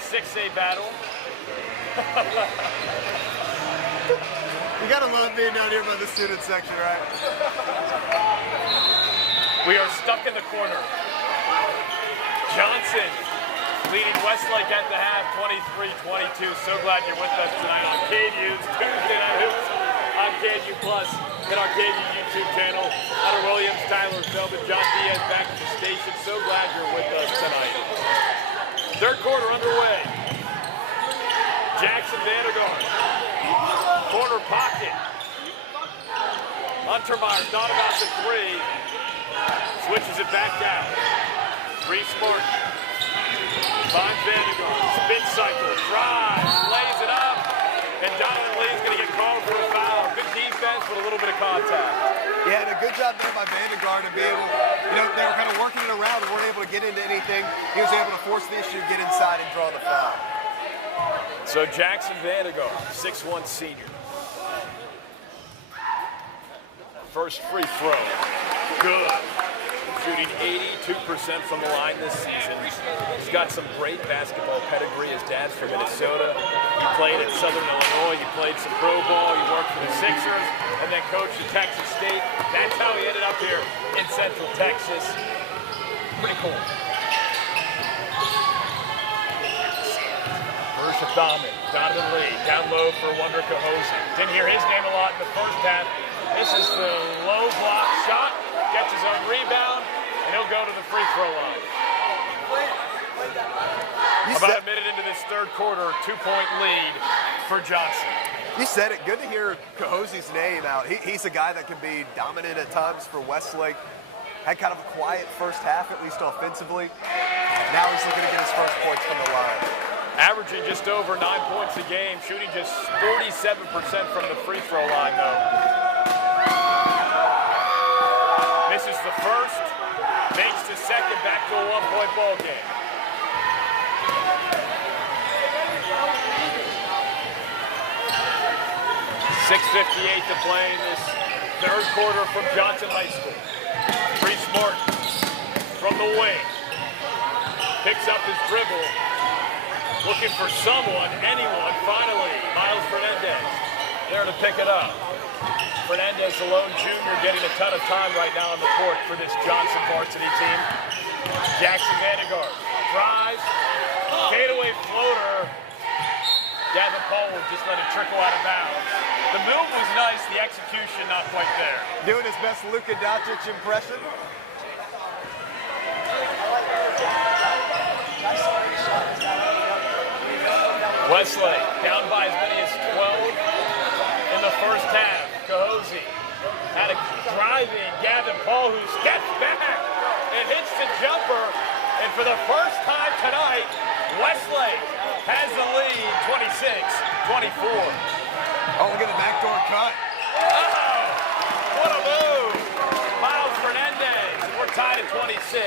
6A battle. You gotta love being down here by the student section, right? We are stuck in the corner. Johnson leading Westlake at the half, 23-22. So glad you're with us tonight on KVUE's Tuesday Night Hoops on KVUE Plus and our KVUE YouTube channel. Hunter Williams, Tyler Feldman, John Diaz back at the station. So glad you're with us tonight. Third quarter underway. Jackson Vandergaard. Corner pocket. Untermeyer thought about the three. Switches it back out. Reese Martin. Finds Vandergaard. Spin cycle. Drives. Lays it up. And Donovan Lee's going to get called for a foul. Good defense with a little bit of contact. Yeah, and a good job there by Vandergaard to be able, they were kind of working it around and weren't able to get into anything. He was able to force the issue, get inside, and draw the foul. So Jackson Vandergaard, 6'1" senior. First free throw. Good. Shooting 82% from the line this season. He's got some great basketball pedigree. His dad's from Minnesota. He played at Southern Illinois. He played some pro ball. He worked for the Sixers and then coached at Texas State. That's how he ended up here in Central Texas. Pretty cool. First Donovan Lee, down low for Wonder Cahosi. Didn't hear his name a lot in the first half. This is the low block shot. Gets his own rebound, and he'll go to the free throw line. About a minute into this third quarter, 2-point lead for Johnson. You said it. Good to hear Cahosi's name out. He's a guy that can be dominant at times for Westlake. Had kind of a quiet first half, at least offensively. Now he's looking to get his first points from the line. Averaging just over 9 points a game, shooting just 47% from the free throw line, though. Misses the first, makes the second, back to a 1-point ball game. .6:58 to play in this third quarter from Johnson High School. Reese Martin from the wing. Picks up his dribble. Looking for someone, anyone, finally. Miles Fernandez there to pick it up. Fernandez, the lone junior, getting a ton of time right now on the court for this Johnson varsity team. Jackson Vandergaard drives, fadeaway floater. Gavin Paul will just let it trickle out of bounds. The move was nice, the execution not quite there. Doing his best Luka Doncic impression. Westlake down by as many as 12 in the first half. Cahosi had a driving Gavin Paul who steps back and hits the jumper. And for the first time tonight, Westlake has the lead, 26-24. Oh, look at the backdoor cut. Oh, what a move. Miles Fernandez, and we're tied at 26.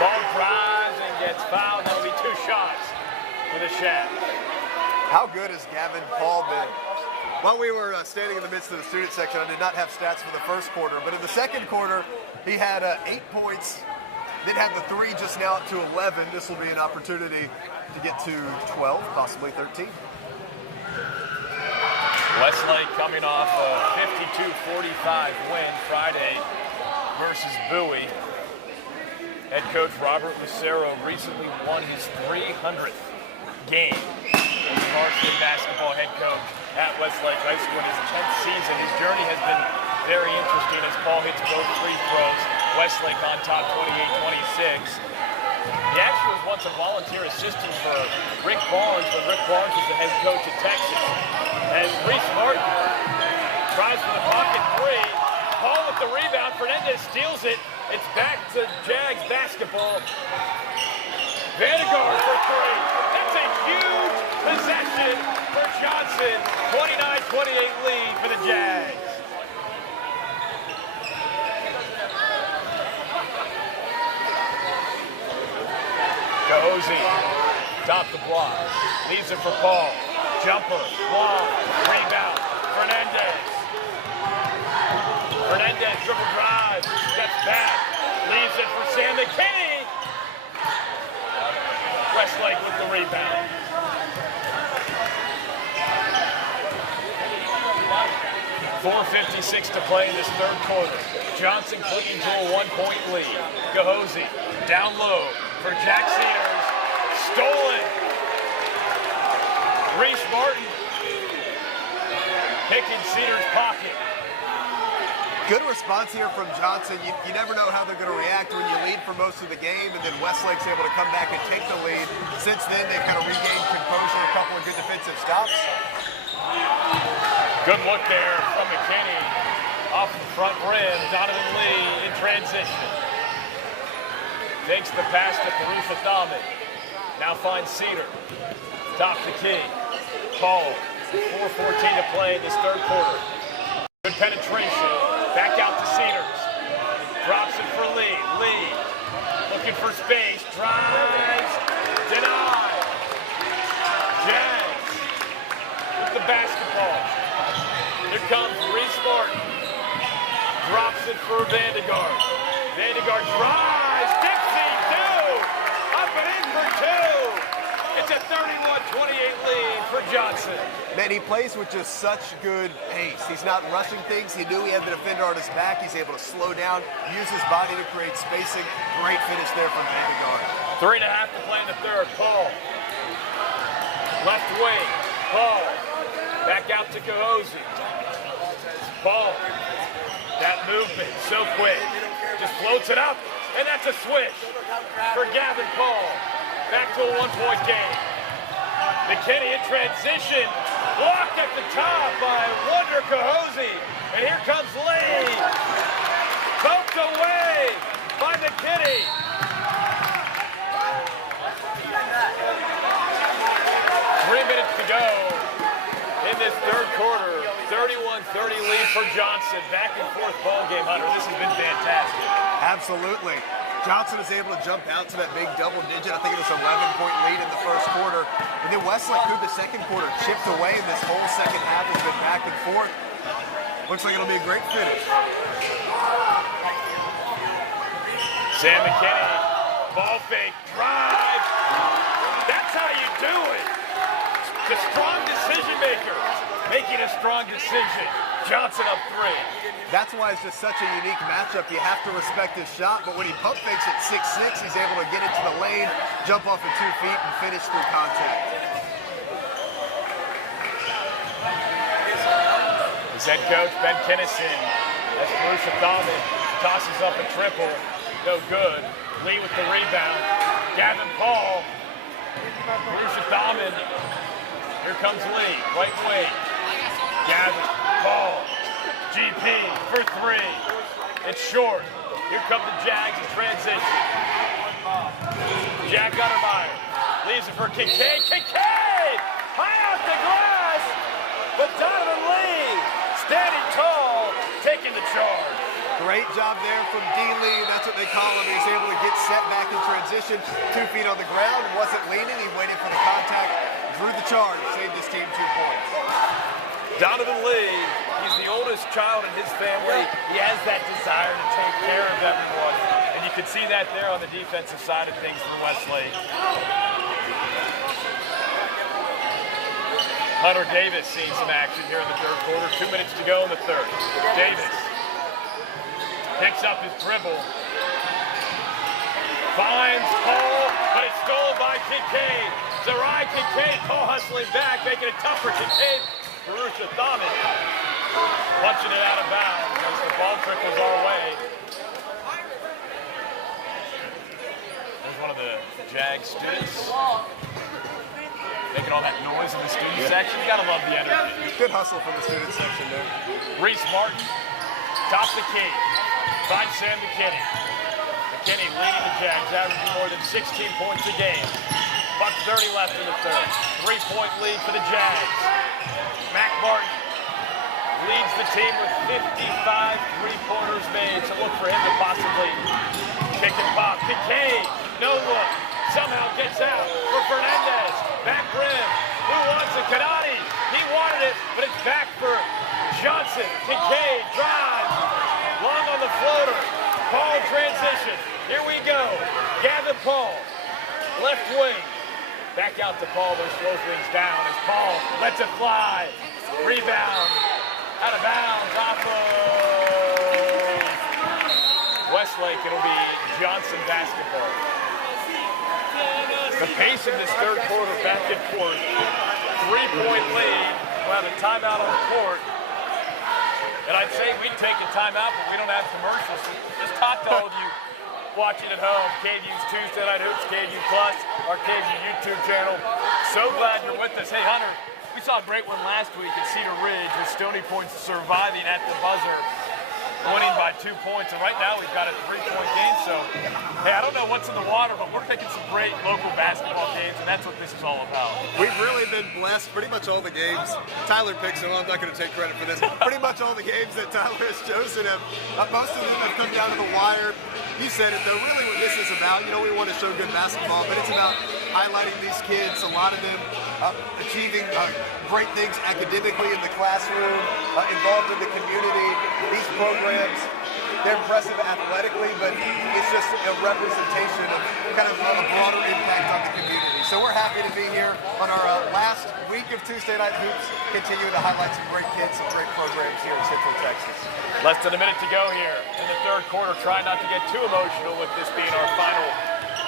Ball drives and gets fouled. That'll be 2 shots for the Shack. How good has Gavin Paul been? While we were standing in the midst of the student section, I did not have stats for the first quarter, but in the second quarter, he had 8 points, then had the 3 just now up to 11. This will be an opportunity to get to 12, possibly 13. Westlake coming off a 52-45 win Friday versus Bowie. Head coach Robert Lucero recently won his 300th game as a varsity basketball head coach at Westlake High School in his 10th season. His journey has been very interesting as Paul hits both free throws. Westlake on top 28-26. He actually was once a volunteer assistant for Rick Barnes when Rick Barnes was the head coach at Texas. As Reese Martin tries for the pocket 3. Paul with the rebound. Fernandez steals it. It's back to Jags basketball. Vandergaard for 3. That's a huge possession for Johnson. 29-28 lead for the Jags. Cahosi, top the block. Leaves it for Paul. Jumper, block, rebound. Fernandez. Fernandez dribble drive, steps back, leaves it for Sam McKinney. Westlake with the rebound. .456 to play in this third quarter. Johnson clinging to a 1-point lead. Gahosi down low for Jack Cedars. Stolen. Reese Martin picking Cedars' pocket. Good response here from Johnson. You never know how they're going to react when you lead for most of the game, and then Westlake's able to come back and take the lead. Since then, they've kind of regained composure, a couple of good defensive stops. Good look there from McKinney. Off the front rim, Donovan Lee in transition. Takes the pass to Purusha Thaman. Now finds Cedar. Top the key. Paul. 4:14 to play in this third quarter. Good penetration. Back out to Cedars. Drops it for Lee. Lee looking for space. Drives. Denied. Jags with the basketball. Here comes Reese Martin. Drops it for Vandegaard. Vandegaard drives. Dixie, two. Up and in for two. It's a 31-28 lead for Johnson. Man, he plays with just such good pace. He's not rushing things. He knew he had the defender on his back. He's able to slow down, use his body to create spacing. Great finish there from Vandegaard. 3.5 to play in the third. Paul. Left wing. Paul. Back out to Gahosi. Paul. That movement, so quick. Just floats it up, and that's a switch for Gavin Paul. Back to a 1-point game. McKinney in transition. Blocked at the top by Wonder Gahosi. And here comes Lee. Poked away by McKinney. 3 minutes to go in this third quarter. 31-30 lead for Johnson. Back and forth ball game, Hunter. This has been fantastic. Absolutely. Johnson is able to jump out to that big double digit. I think it was an 11-point lead in the first quarter. And then Westlake through the second quarter chipped away, and this whole second half has been back and forth. Looks like it'll be a great finish. Sam McKinney, ball fake, drive. That's how you do it. It's a strong decision maker, making a strong decision. Johnson up 3. That's why it's just such a unique matchup. You have to respect his shot, but when he pump fakes at 6'6", he's able to get into the lane, jump off of 2 feet, and finish through contact. His head coach, Ben Kinnison, as Purusha Thaman tosses up a triple. No good. Lee with the rebound. Gavin Paul. Purusha Thaman. Here comes Lee, right wing. Gavin Paul. GP for 3. It's short. Here come the Jags in transition. Jack Gunnermeyer leaves it for Kincaid. Kincaid! High off the glass! But Donovan Lee, standing tall, taking the charge. Great job there from D. Lee. That's what they call him. He's able to get set back in transition. 2 feet on the ground. Wasn't leaning. He waited for the contact. Drew the charge. Saved his team 2 points. Donovan Lee, he's the oldest child in his family. He has that desire to take care of everyone. And you can see that there on the defensive side of things for Westlake. Hunter Davis seeing some action here in the third quarter. 2 minutes to go in the third. Davis picks up his dribble. Finds Paul, but it's stolen by Kincaid. Zerai Kincaid, Paul hustling back, making it tough for Kincaid. Purusha Thaman punching it out of bounds as the ball trickles our way. There's one of the Jag students making all that noise in the student section. You gotta love the energy. Good hustle from the student section there. Reese Martin, top the key. Finds Sam McKinney. McKinney leading the Jags, averaging more than 16 points a game. .30 left in the third. 3-point lead for the Jags. Mac Martin leads the team with 55 three-pointers made, so look for him to possibly kick and pop. Kincaid, no look, somehow gets out for Fernandez. Back rim, who wants it? Kanani, he wanted it, but it's back for Johnson. Kincaid drives, long on the floater. Paul transition, here we go. Gavin Paul, left wing. Back out to Paul, though, slows things down as Paul lets it fly. Rebound, out of bounds, off of Westlake. It'll be Johnson basketball. The pace of this third quarter, back and forth. 3-point lead. We'll have a timeout on the court. And I'd say we'd take a timeout, but we don't have commercials. So just talk to all of you watching at home. KVUE's Tuesday Night Hoops, KVUE Plus, our KVUE YouTube channel. So glad you're with us. Hey, Hunter, we saw a great one last week at Cedar Ridge with Stony Point surviving at the buzzer, winning by 2 points. And right now we've got a 3-point game. So, hey, I don't know what's in the water, but we're picking some great local basketball games, and that's what this is all about. We've really been blessed. Pretty much all the games, Tyler picks them. I'm not going to take credit for this. Pretty much all the games that Tyler has chosen have, most of them have come down to the wire. You said it, though. Really what this is about, we want to show good basketball, but it's about highlighting these kids, a lot of them achieving great things academically in the classroom, involved in the community. These programs, they're impressive athletically, but it's just a representation of kind of a broader impact on the community. So we're happy to be here on our last week of Tuesday Night Hoops, continuing to highlight some great kids, some great programs here in Central Texas. Less than a minute to go here in the third quarter. Try not to get too emotional with this being our final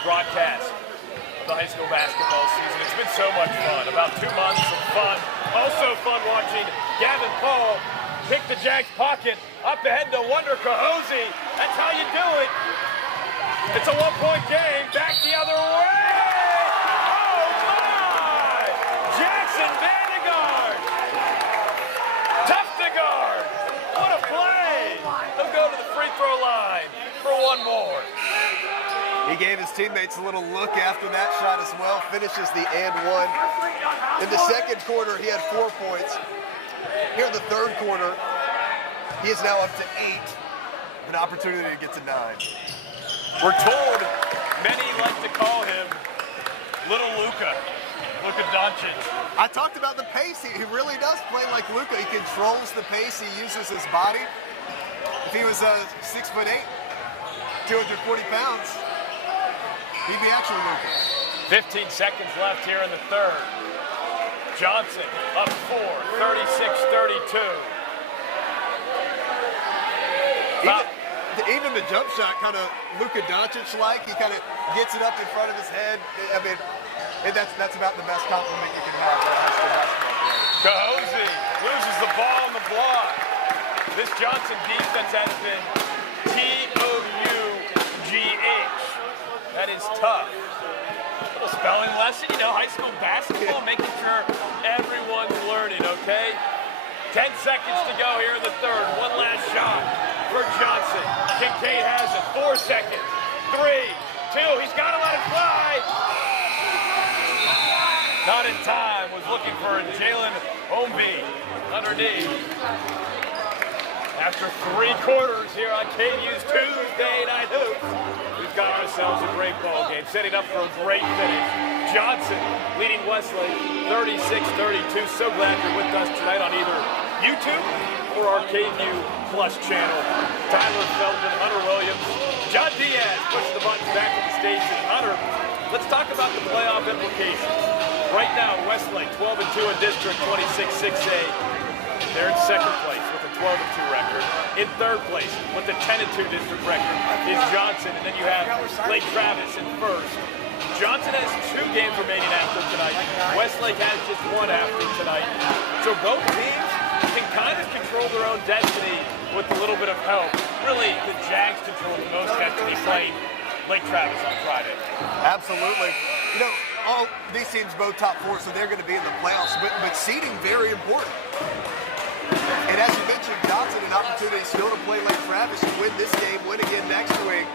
broadcast of the high school basketball season. It's been so much fun. About 2 months of fun. Also fun watching Gavin Paul pick the Jags pocket up ahead to Wonder Cahosi. That's how you do it. It's a 1-point game. Back the other way. Oh my! Jackson Vandegaard. Tough to guard. What a play. He'll go to the free throw line for one more. He gave his teammates a little look after that shot as well. Finishes the and one. In the second quarter, he had 4 points. Here in the third quarter, he is now up to 8. An opportunity to get to 9. We're told many like to call him Little Luka Doncic. I talked about the pace. He really does play like Luka. He controls the pace. He uses his body. If he was 6'8", 240 pounds, he'd be actually Luka. 15 seconds left here in the third. Johnson up 4, 36-32. Even the jump shot kind of Luka Doncic-like. He kind of gets it up in front of his head. I mean, and that's about the best compliment you can have for a high school basketball player. Cahosi loses the ball on the block. This Johnson defense has been T-O-U-G-H. That is tough. A little spelling lesson, high school basketball, making sure everyone's learning, okay? 10 seconds to go here in the third. One last shot for Johnson. Kincaid has it. 4 seconds. 3, 2. He's got to let it fly. Not in time. Was looking for Jalen Omby underneath. After 3 quarters here on KVUE's Tuesday Night Hoops, we've got ourselves a great ball game, setting up for a great finish. Johnson leading Westlake 36-32. So glad you're with us tonight on either YouTube or our KVUE Plus channel. Tyler Feldman, Hunter Williams, John Diaz push the buttons back to the station. Hunter, let's talk about the playoff implications. Right now, Westlake 12-2 in District 26-6A. They're in second place with a 12-2 record. In third place with a 10-2 district record is Johnson, and then you have Lake Travis in first. Johnson has 2 games remaining after tonight. Westlake has just 1 after tonight. So both teams can kind of control their own destiny with a little bit of help. Really, the Jags control the most destiny playing Lake Travis on Friday. Absolutely. All these teams both top 4, so they're going to be in the playoffs, but seeding very important. And as you mentioned, Johnson, an opportunity still to play Lake Travis and win this game, win again next week.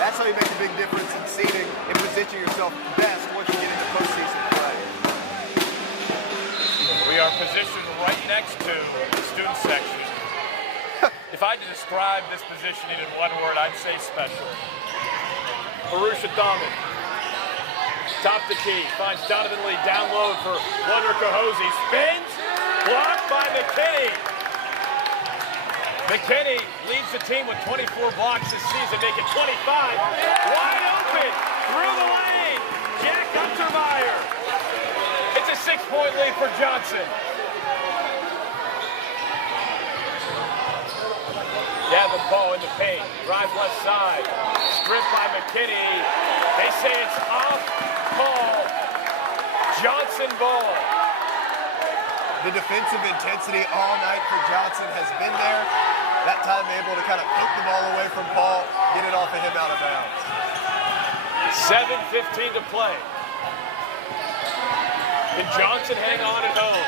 That's how you make a big difference in seeding and position yourself best once you get into postseason play. We are positioned right next to the student section. If I had to describe this positioning in one word, I'd say special. Arusha Thaman, top the key, finds Donovan Lee down low for Wonder Cahosi. Spins, blocked by McKinney. McKinney leads the team with 24 blocks this season, make it 25. Wide open, through the lane. Jack Untermeyer 6-point lead for Johnson. Gavin Ball in the paint, drive left side, stripped by McKinney. They say it's off ball. Johnson ball. The defensive intensity all night for Johnson has been there. That time able to kind of pick the ball away from Paul, get it off of him out of bounds. 7:15 to play. Can Johnson hang on at home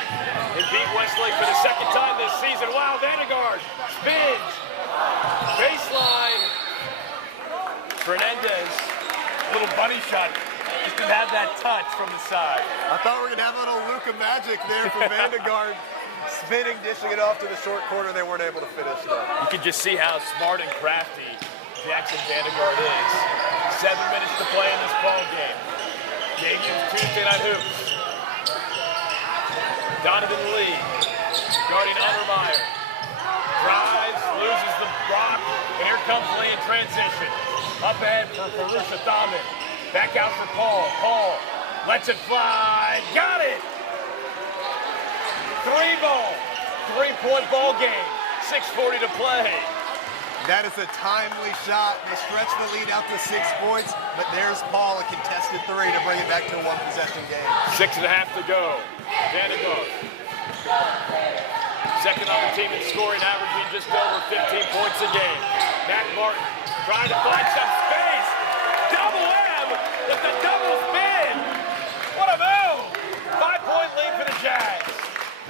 and beat Westlake for the second time this season? Wow, Vandegaard spins. Baseline. Fernandez, little bunny shot. Just didn't have that touch from the side. I thought we were going to have a little Luka magic there for Vandegaard. Spinning, dishing it off to the short corner. They weren't able to finish it up. You can just see how smart and crafty Jackson Vandegaard is. 7 minutes to play in this ball game. KVUE's Tuesday Night Hoops. Donovan Lee, guarding Untermeyer. Drives, loses the block, and here comes Lee in transition. Up ahead for Purusha Thaman. Back out for Paul. Paul lets it fly. Got it! 3-ball. 3-point ball game. 6:40 to play. That is a timely shot. They stretch the lead out to 6 points, but there's Paul, a contested 3 to bring it back to a 1-possession game. 6.5 to go. Vandegaard. Second on the team in scoring, averaging just over 15 points a game. Matt Martin trying to find some space. Double M with the double spin. What a move! 5-point lead for the Jags.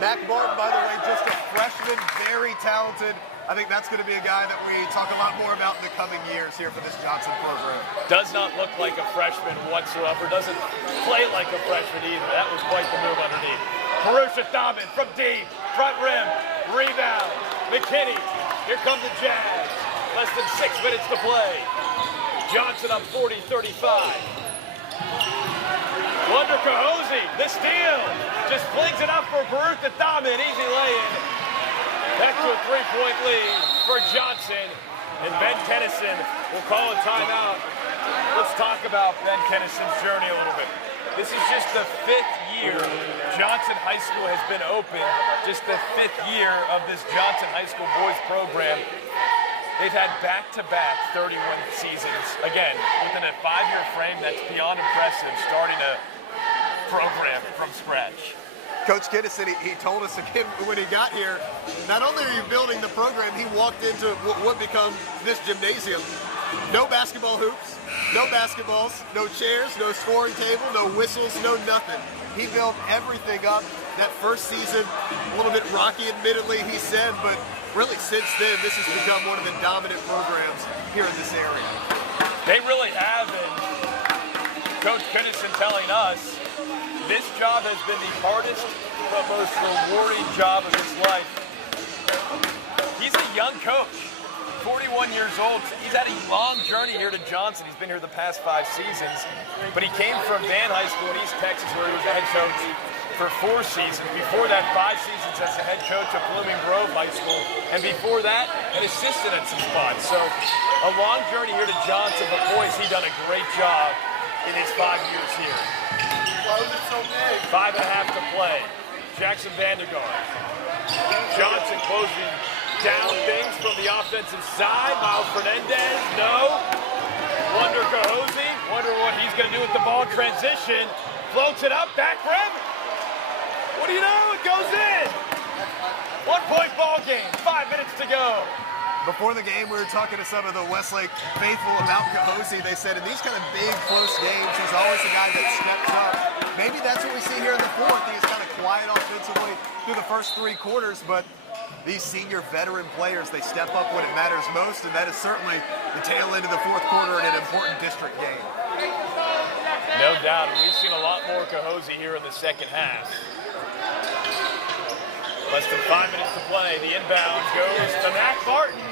Mac Martin, by the way, just a freshman, very talented. I think that's going to be a guy that we talk a lot more about in the coming years here for this Johnson program. Does not look like a freshman whatsoever. Doesn't play like a freshman either. That was quite the move underneath. Purusha Thaman from deep, front rim, rebound. McKinney, here come the Jags. Less than 6 minutes to play. Johnson up 40-35. Wonder Cahosi, the steal. Just flings it up for Purusha Thaman. Easy lay-in. Back to a 3-point lead for Johnson. And Ben Tennyson will call a timeout. Let's talk about Ben Tennyson's journey a little bit. This is just the 5th year Johnson High School has been open. Just the 5th year of this Johnson High School boys program. They've had back-to-back 31 seasons. Again, within a 5-year frame, that's beyond impressive, starting a program from scratch. Coach Kinnison, he told us again when he got here, not only are you building the program, he walked into what would become this gymnasium. No basketball hoops, no basketballs, no chairs, no scoring table, no whistles, no nothing. He built everything up. That first season, a little bit rocky, admittedly, he said, but really since then, this has become one of the dominant programs here in this area. They really have, and Coach Kinnison telling us, this job has been the hardest but most rewarding job of his life. He's a young coach, 41 years old. He's had a long journey here to Johnson. He's been here the past 5 seasons, but he came from Van High School in East Texas where he was the head coach for 4 seasons. Before that, 5 seasons as the head coach of Blooming Grove High School, and before that, an assistant at some spots. So a long journey here to Johnson, but boy, has he done a great job in his 5 years here. Why was it so big? 5.5 to play. Jackson Vandegaard. Johnson closing down things from the offensive side. Miles Fernandez, no. Wonder Cahosi. Wonder what he's going to do with the ball transition. Floats it up, back rim. What do you know? It goes in. 1-point ball game. 5 minutes to go. Before the game, we were talking to some of the Westlake faithful about Cahosi. They said in these kind of big, close games, he's always a guy that steps up. Maybe that's what we see here in the 4th. He's kind of quiet offensively through the first 3 quarters, but these senior veteran players, they step up when it matters most, and that is certainly the tail end of the 4th quarter in an important district game. No doubt, and we've seen a lot more Cahosi here in the second half. Less than 5 minutes to play. The inbound goes to Matt Martin.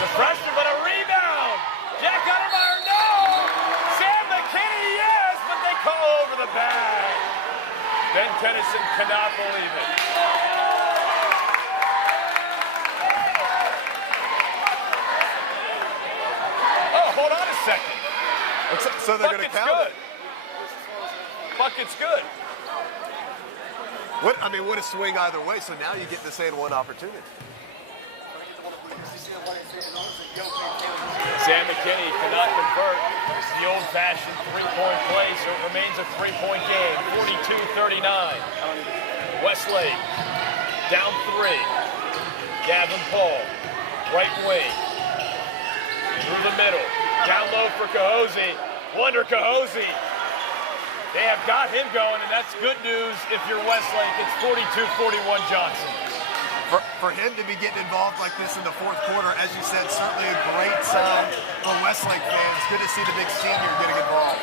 The freshman, but a rebound. Jack Untermeyer, no. Sam McKinney, yes, but they call over the bag. Ben Tennyson cannot believe it. Oh, hold on a second. So they're going to count it. bucket's good. What a swing either way. So now you get this and one opportunity. Sam McKinney cannot convert. It's the old-fashioned three-point play, so it remains a three-point game. 42-39. Westlake down 3. Gavin Paul, right wing. Through the middle. Down low for Cahosie. Wonder Cahosie. They have got him going, and that's good news if you're Westlake. It's 42-41 Johnson. For him to be getting involved like this in the fourth quarter, as you said, certainly a great sign for Westlake fans. Good to see the big senior getting involved.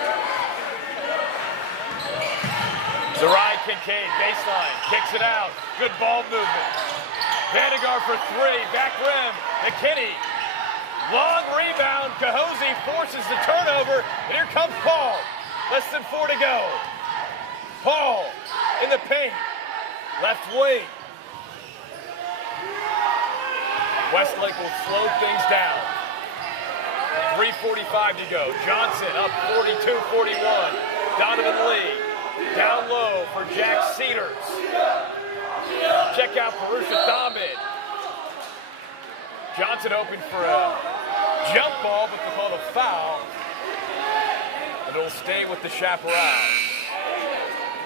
Zerai Kincaid, baseline, kicks it out. Good ball movement. Vandegar for 3, back rim. McKinney, long rebound. Cahosie forces the turnover, and here comes Paul. Less than 4 to go. Paul in the paint, left wing. Westlake will slow things down. 3:45 to go. Johnson up 42-41. Donovan Lee down low for Jack Cedars. Check out Purusha Thambid. Johnson open for a jump ball, but they call a foul. And it'll stay with the Chaparrals.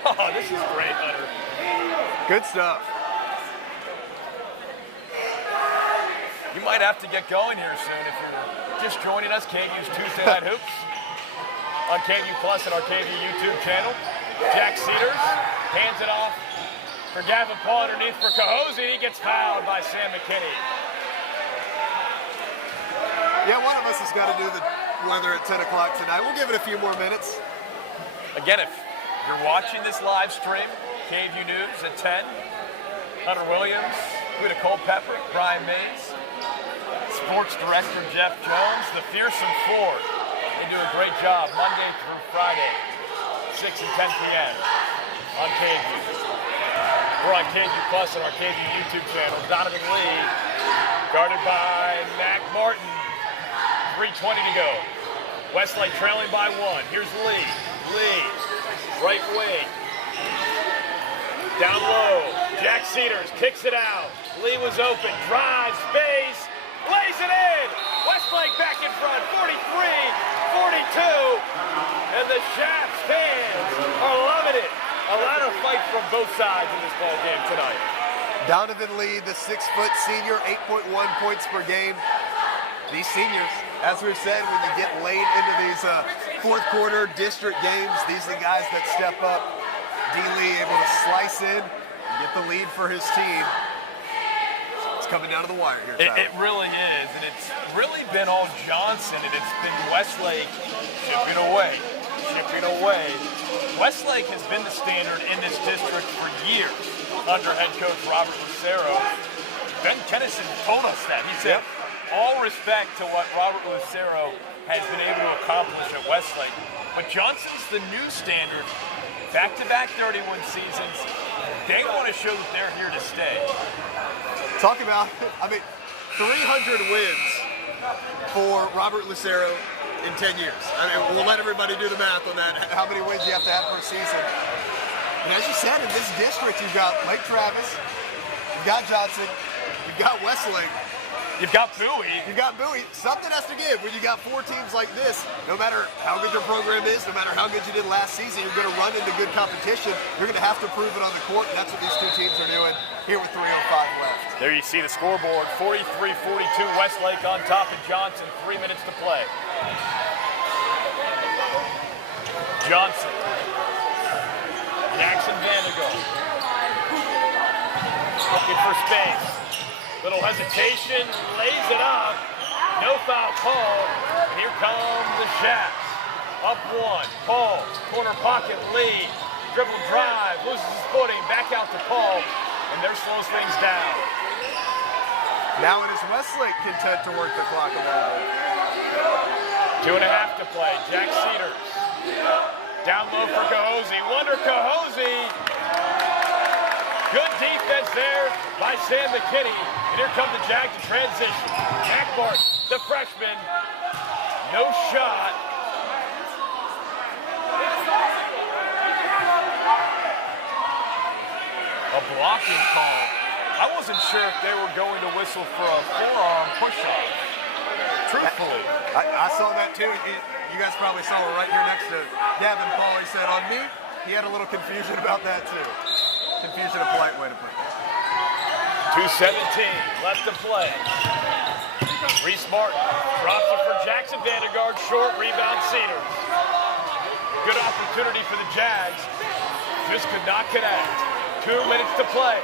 Oh, this is great, Hunter. Good stuff. You might have to get going here soon if you're just joining us. KVUE's Tuesday Night Hoops on KVUE Plus and our KVUE YouTube channel. Jack Cedars hands it off for Gavin Paul underneath for Cahosie. He gets fouled by Sam McKinney. Yeah, one of us has got to do the weather at 10 o'clock tonight. We'll give it a few more minutes. Again, if you're watching this live stream, KVUE News at 10. Hunter Williams, Buda Culpepper, Brian Mays, Sports Director Jeff Jones, the Fearsome Four. They do a great job Monday through Friday, 6 and 10 p.m. on KVUE. We're on KVUE Plus and our KVUE YouTube channel. Donovan Lee, guarded by Mac Martin. 3:20 to go. Westlake trailing by 1. Here's Lee. Lee, right wing. Down low. Jack Cedars kicks it out. Lee was open. Drives, space. Lays it in! Westlake back in front, 43-42. And the Chaps fans are loving it. A lot of fight from both sides in this ball game tonight. Donovan Lee, the 6-foot senior, 8.1 points per game. These seniors, as we've said, when you get late into these fourth quarter district games, these are the guys that step up. D. Lee able to slice in and get the lead for his team. Coming down to the wire here, Tyler. It really is, and it's really been all Johnson, and it's been Westlake chipping away. Westlake has been the standard in this district for years under head coach Robert Lucero. Ben Kennison told us that. He said, all respect to what Robert Lucero has been able to accomplish at Westlake, but Johnson's the new standard. Back-to-back 31 seasons. They want to show that they're here to stay. Talk about, 300 wins for Robert Lucero in 10 years. We'll let everybody do the math on that, how many wins you have to have per season. And as you said, in this district, you've got Lake Travis, you've got Johnson, you've got Westlake. You've got Bowie. You've got Bowie. Something has to give when you got 4 teams like this. No matter how good your program is, no matter how good you did last season, you're going to run into good competition. You're going to have to prove it on the court, and that's what these two teams are doing here with 3:05 left. There you see the scoreboard, 43-42, Westlake on top of Johnson, 3 minutes to play. Johnson. Jackson Vandegar. Looking for space. Little hesitation, lays it up. No foul call. Here come the Chaps. Up 1. Paul, corner pocket lead. Dribble drive, loses his footing. Back out to Paul, and there slows things down. Now it is Westlake content to work the clock a little bit. 2.5 to play. Jack Cedars. Down low for Cahosie. Wonder Cahosie. Good defense there by Sam McKinney. And here comes the Jags to transition. Mac Martin, the freshman. No shot. A blocking call. I wasn't sure if they were going to whistle for a forearm push-off. Truthfully. I saw that too. You guys probably saw it right here next to Gavin Paul. He said on me, he had a little confusion about that too. Confusion, a polite way to put it. 2:17 left to play. Reese Martin drops it for Jackson Vandergaard. Short rebound, Cedars. Good opportunity for the Jags. Just could not connect. 2 minutes to play.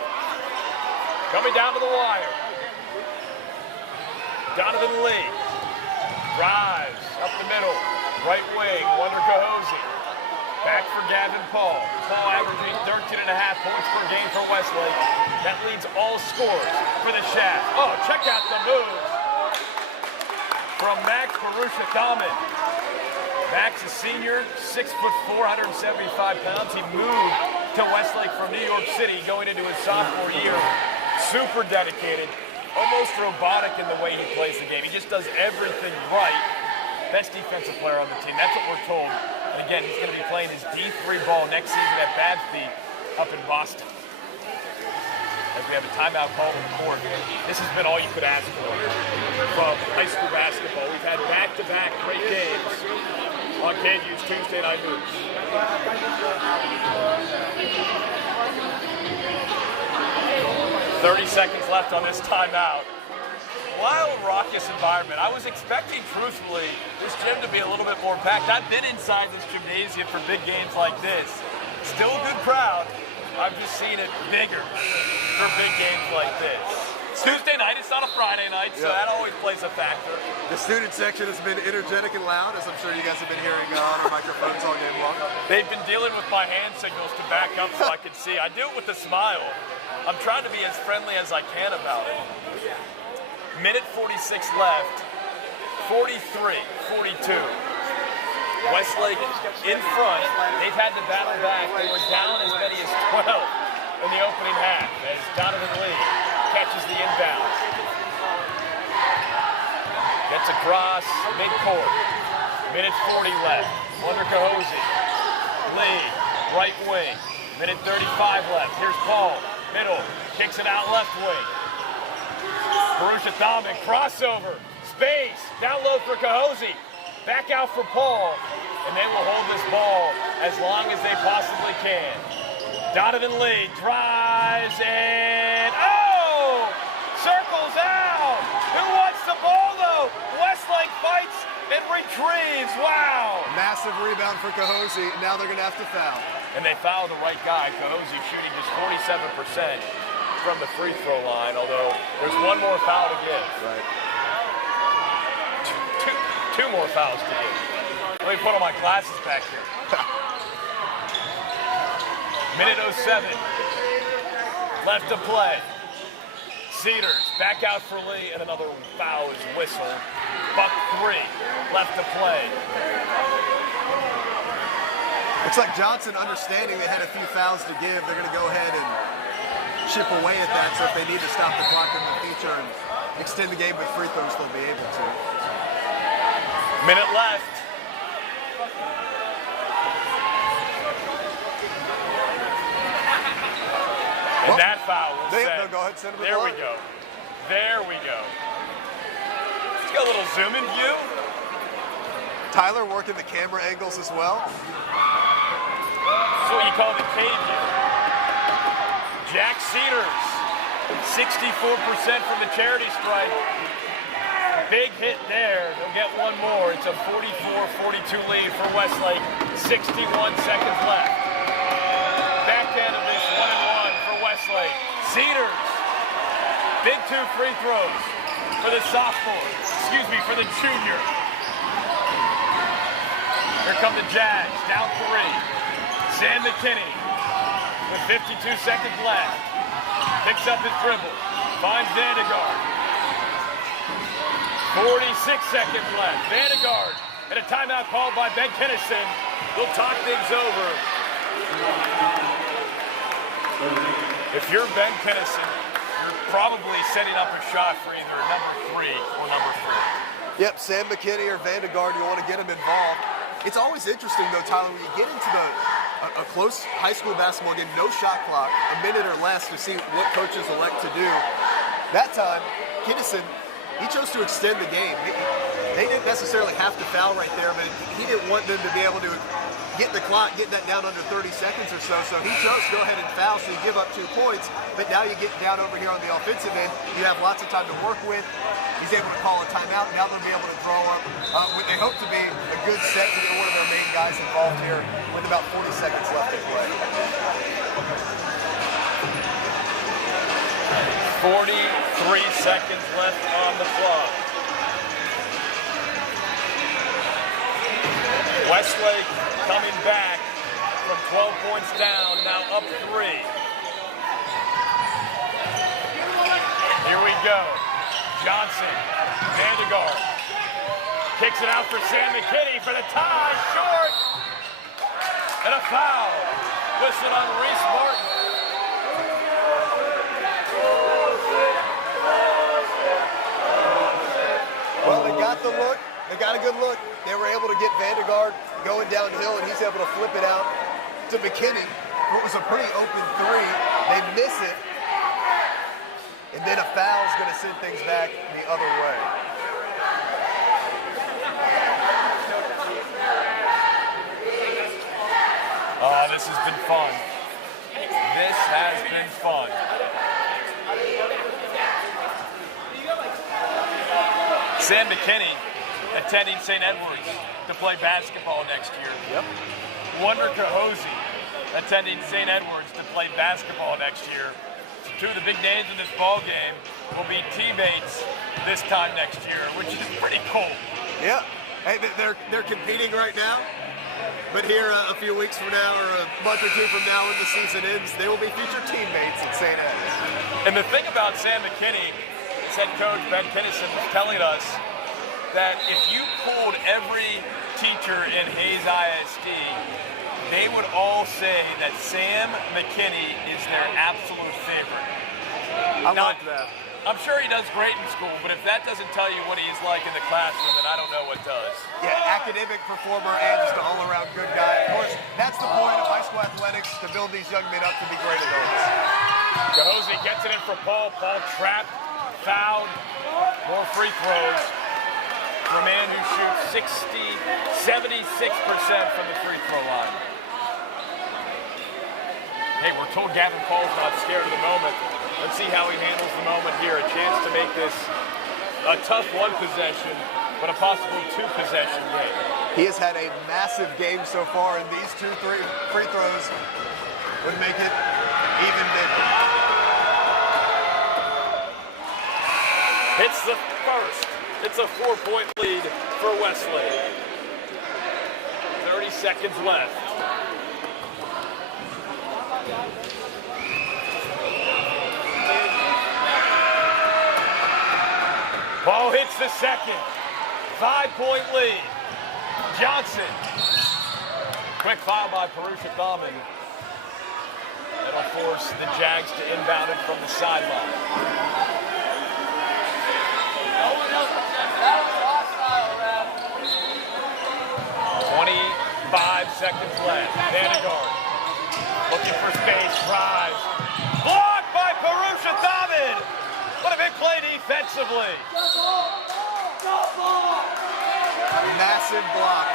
Coming down to the wire. Donovan Lee drives up the middle. Right wing, Wonder Cahosi. Back for Gavin Paul. Paul averaging 13.5 points per game for Westlake. That leads all scores for the Shaft. Oh, check out the moves from Max Baruch-Athaman. Max, a senior, 6'4", 175 pounds. He moved to Westlake from New York City going into his sophomore year. Super dedicated, almost robotic in the way he plays the game. He just does everything right. Best defensive player on the team. That's what we're told. And again, he's going to be playing his D3 ball next season at Babsby up in Boston. As we have a timeout call to the court. This has been all you could ask for from high school basketball. We've had back-to-back great games on KVUE's Tuesday Night News. 30 seconds left on this timeout. Wild, raucous environment. I was expecting, truthfully, this gym to be a little bit more packed. I've been inside this gymnasium for big games like this. Still a good crowd. I've just seen it bigger for big games like this. Tuesday night, it's not a Friday night, so that always plays a factor. The student section has been energetic and loud, as I'm sure you guys have been hearing on our microphones all game long. They've been dealing with my hand signals to back up so I can see. I do it with a smile. I'm trying to be as friendly as I can about it. Minute 46 left, 43-42. Westlake in front. They've had to battle back. They were down as many as 12 in the opening half as Donovan Lee catches the inbound. Gets across midcourt. Minute 40 left. Wonder Cahosi. Lee, right wing. Minute 35 left. Here's Paul. Middle. Kicks it out left wing. Baruch-Athaman, crossover, space, down low for Cahosi, back out for Paul, and they will hold this ball as long as they possibly can. Donovan Lee drives and, oh, circles out. Who wants the ball though? Westlake fights and retrieves, wow. Massive rebound for Cahosi, now they're gonna have to foul. And they foul the right guy, Cahosi shooting just 47%. From the free throw line, although there's one more foul to give. Right. Two more fouls to give. Let me put on my glasses back here. Minute 07 left to play. Cedars back out for Lee, and another foul is whistled. Buck 3 left to play. Looks like Johnson, understanding they had a few fouls to give, they're going to go ahead and chip away at that, so if they need to stop the clock in the future and extend the game with free throws, they'll be able to. Minute left. And that foul was set. No, go ahead, send him There we go. There we go. Let's get a little zoom in view. Tyler working the camera angles as well. That's what you call the KVUE. Jack Cedars, 64% from the charity strike. Big hit there. They'll get one more. It's a 44-42 lead for Westlake. 61 seconds left. Back end of this 1-1 for Westlake. Cedars. Big 2 free throws for the sophomore. Excuse me, for the junior. Here come the Jags. Down 3. Sam McKinney. With 52 seconds left, picks up his dribble, finds Vandergaard. 46 seconds left. Vandergaard, and a timeout called by Ben Kennison. We'll talk things over. If you're Ben Kennison, you're probably setting up a shot for either number 3 or number 4. Yep, Sam McKinney or Vandergaard, you want to get them involved. It's always interesting, though, Tyler, when you get into a close high school basketball game, no shot clock, a minute or less to see what coaches elect to do. That time, Kinnison, he chose to extend the game. They didn't necessarily have to foul right there, but he didn't want them to be able to get the clock, get that down under 30 seconds or so. So he chose to go ahead and foul, so you give up 2 points. But now you get down over here on the offensive end. You have lots of time to work with. He's able to call a timeout. Now they'll be able to draw up what they hope to be a good set to get one of their main guys involved here with about 40 seconds left to play. 43 seconds left on the clock. Westlake coming back from 12 points down, now up 3. Here we go. Johnson, Vandegaard, kicks it out for Sam McKinney for the tie, short, and a foul. Whistled on Reese Martin. Well, they got the look. They got a good look. They were able to get Vandegaard going downhill, and he's able to flip it out to McKinney. It was a pretty open 3. They miss it. And then a foul is going to send things back the other way. Oh, this has been fun. This has been fun. Sam McKinney attending St. Edward's to play basketball next year. Yep. Wonder Cahosi attending St. Edward's to play basketball next year. 2 of the big names in this ball game will be teammates this time next year, which is pretty cool. Yeah. Hey, they're competing right now, but here a few weeks from now or a month or 2 from now when the season ends, they will be future teammates at St. Ed's. And the thing about Sam McKinney, his head coach Ben Kinnison was telling us that if you polled every teacher in Hayes ISD, they would all say that Sam McKinney is their absolute favorite. I like that. I'm sure he does great in school, but if that doesn't tell you what he's like in the classroom, then I don't know what does. Yeah, academic performer and just an all-around good guy. Of course, that's the point of high school athletics, to build these young men up to be great adults. Cahosi gets it in for Paul. Paul trapped, fouled, more free throws for a man who shoots 76% from the free throw line. Hey, we're told Gavin Paul's not scared of the moment. Let's see how he handles the moment here. A chance to make this a tough 1 possession, but a possible 2 possession game. He has had a massive game so far, and these 2 free throws would make it even bigger. Hits the first. It's a 4-point lead for Westlake. 30 seconds left. Ball hits the second. 5-point lead. Johnson. Quick foul by Purusha Thaman. That'll force the Jags to inbound it from the sideline. 25 seconds left. Vandegaard looking for space, drives. Blocked by Purusha Thaman. What a big play defensively. Massive block.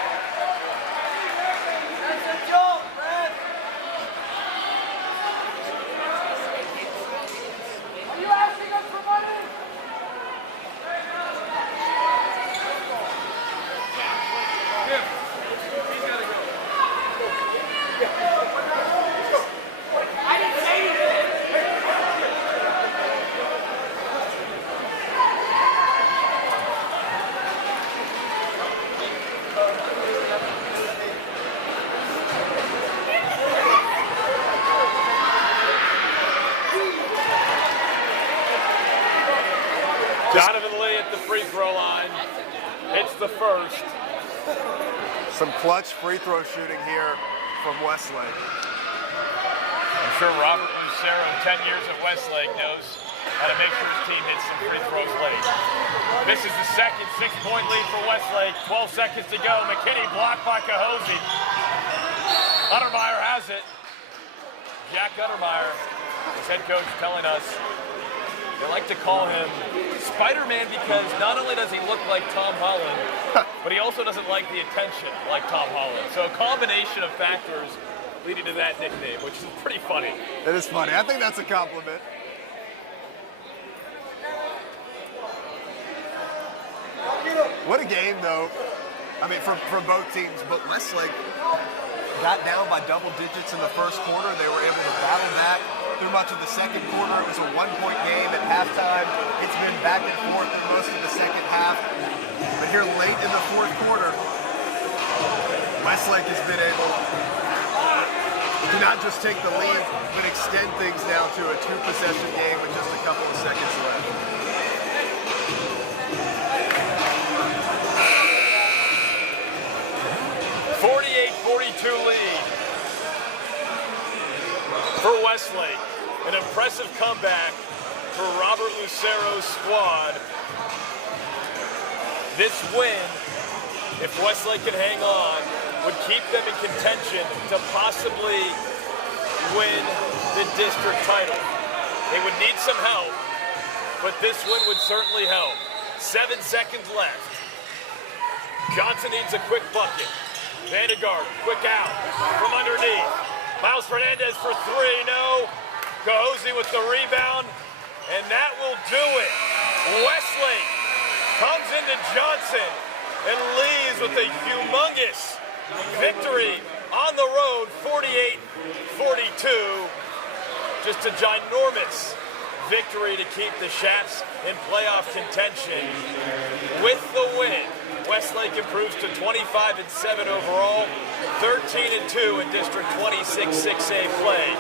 Donovan Lee at the free throw line. Hits the first. Some clutch free throw shooting here from Westlake. I'm sure Robert Lucero, 10 years at Westlake, knows how to make sure his team hits some free throws late. This is the second 6-point lead for Westlake. 12 seconds to go. McKinney blocked by Cahosi. Untermeyer has has it, Jack Uttermeyer, his head coach, telling us they like to call him Spider-Man because not only does he look like Tom Holland, but he also doesn't like the attention like Tom Holland. So a combination of factors leading to that nickname, which is pretty funny. It is funny. I think that's a compliment. What a game, though. I mean, from both teams, but Westlake got down by double digits in the first quarter. They were able to battle back through much of the second quarter. It was a one-point game at halftime. It's been back and forth in most of the second half. But here late in the fourth quarter, Westlake has been able to not just take the lead, but extend things now to a two-possession game with just a couple of seconds left. 48-42 lead for Westlake. An impressive comeback for Robert Lucero's squad. This win, if Westlake can hang on, would keep them in contention to possibly win the district title. They would need some help, but this win would certainly help. 7 seconds left. Johnson needs a quick bucket. Vandegaard, quick out from underneath. Miles Fernandez for three, no. Cahosi with the rebound, and that will do it. Westlake comes into Johnson and leaves with a humongous victory on the road, 48-42. Just a ginormous victory to keep the Chaps in playoff contention. With the win, Westlake improves to 25-7 overall, 13-2 in District 26 6A play.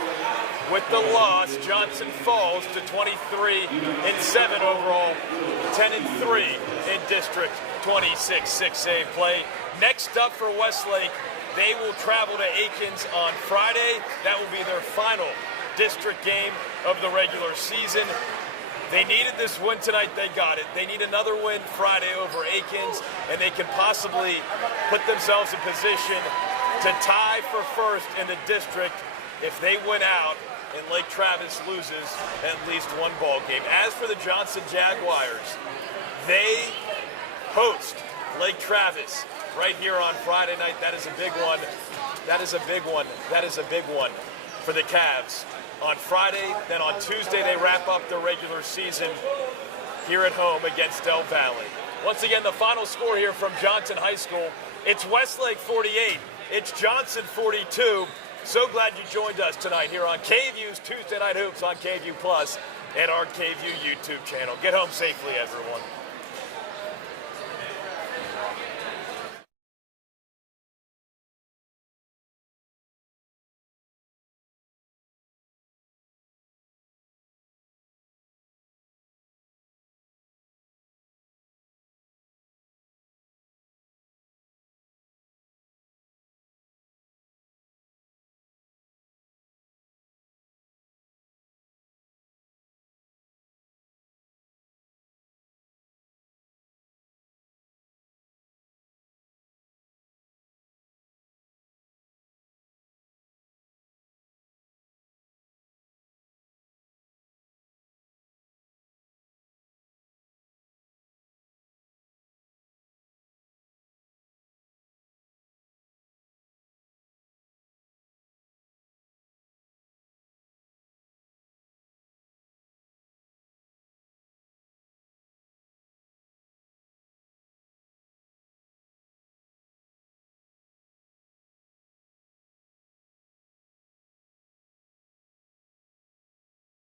With the loss, Johnson falls to 23-7 overall, 10-3 in District 26 6A play. Next up for Westlake, they will travel to Aikens on Friday. That will be their final district game of the regular season. They needed this win tonight, they got it. They need another win Friday over Aikens, and they can possibly put themselves in position to tie for first in the district if they win out and Lake Travis loses at least one ball game. As for the Johnson Jaguars, they host Lake Travis right here on Friday night. That is a big one. That is a big one. That is a big one for the Cavs. On Friday, then on Tuesday, they wrap up their regular season here at home against Del Valley. Once again, the final score here from Johnson High School. It's Westlake 48. It's Johnson 42. So glad you joined us tonight here on KVUE's Tuesday Night Hoops on KVUE Plus and our KVUE YouTube channel. Get home safely, everyone.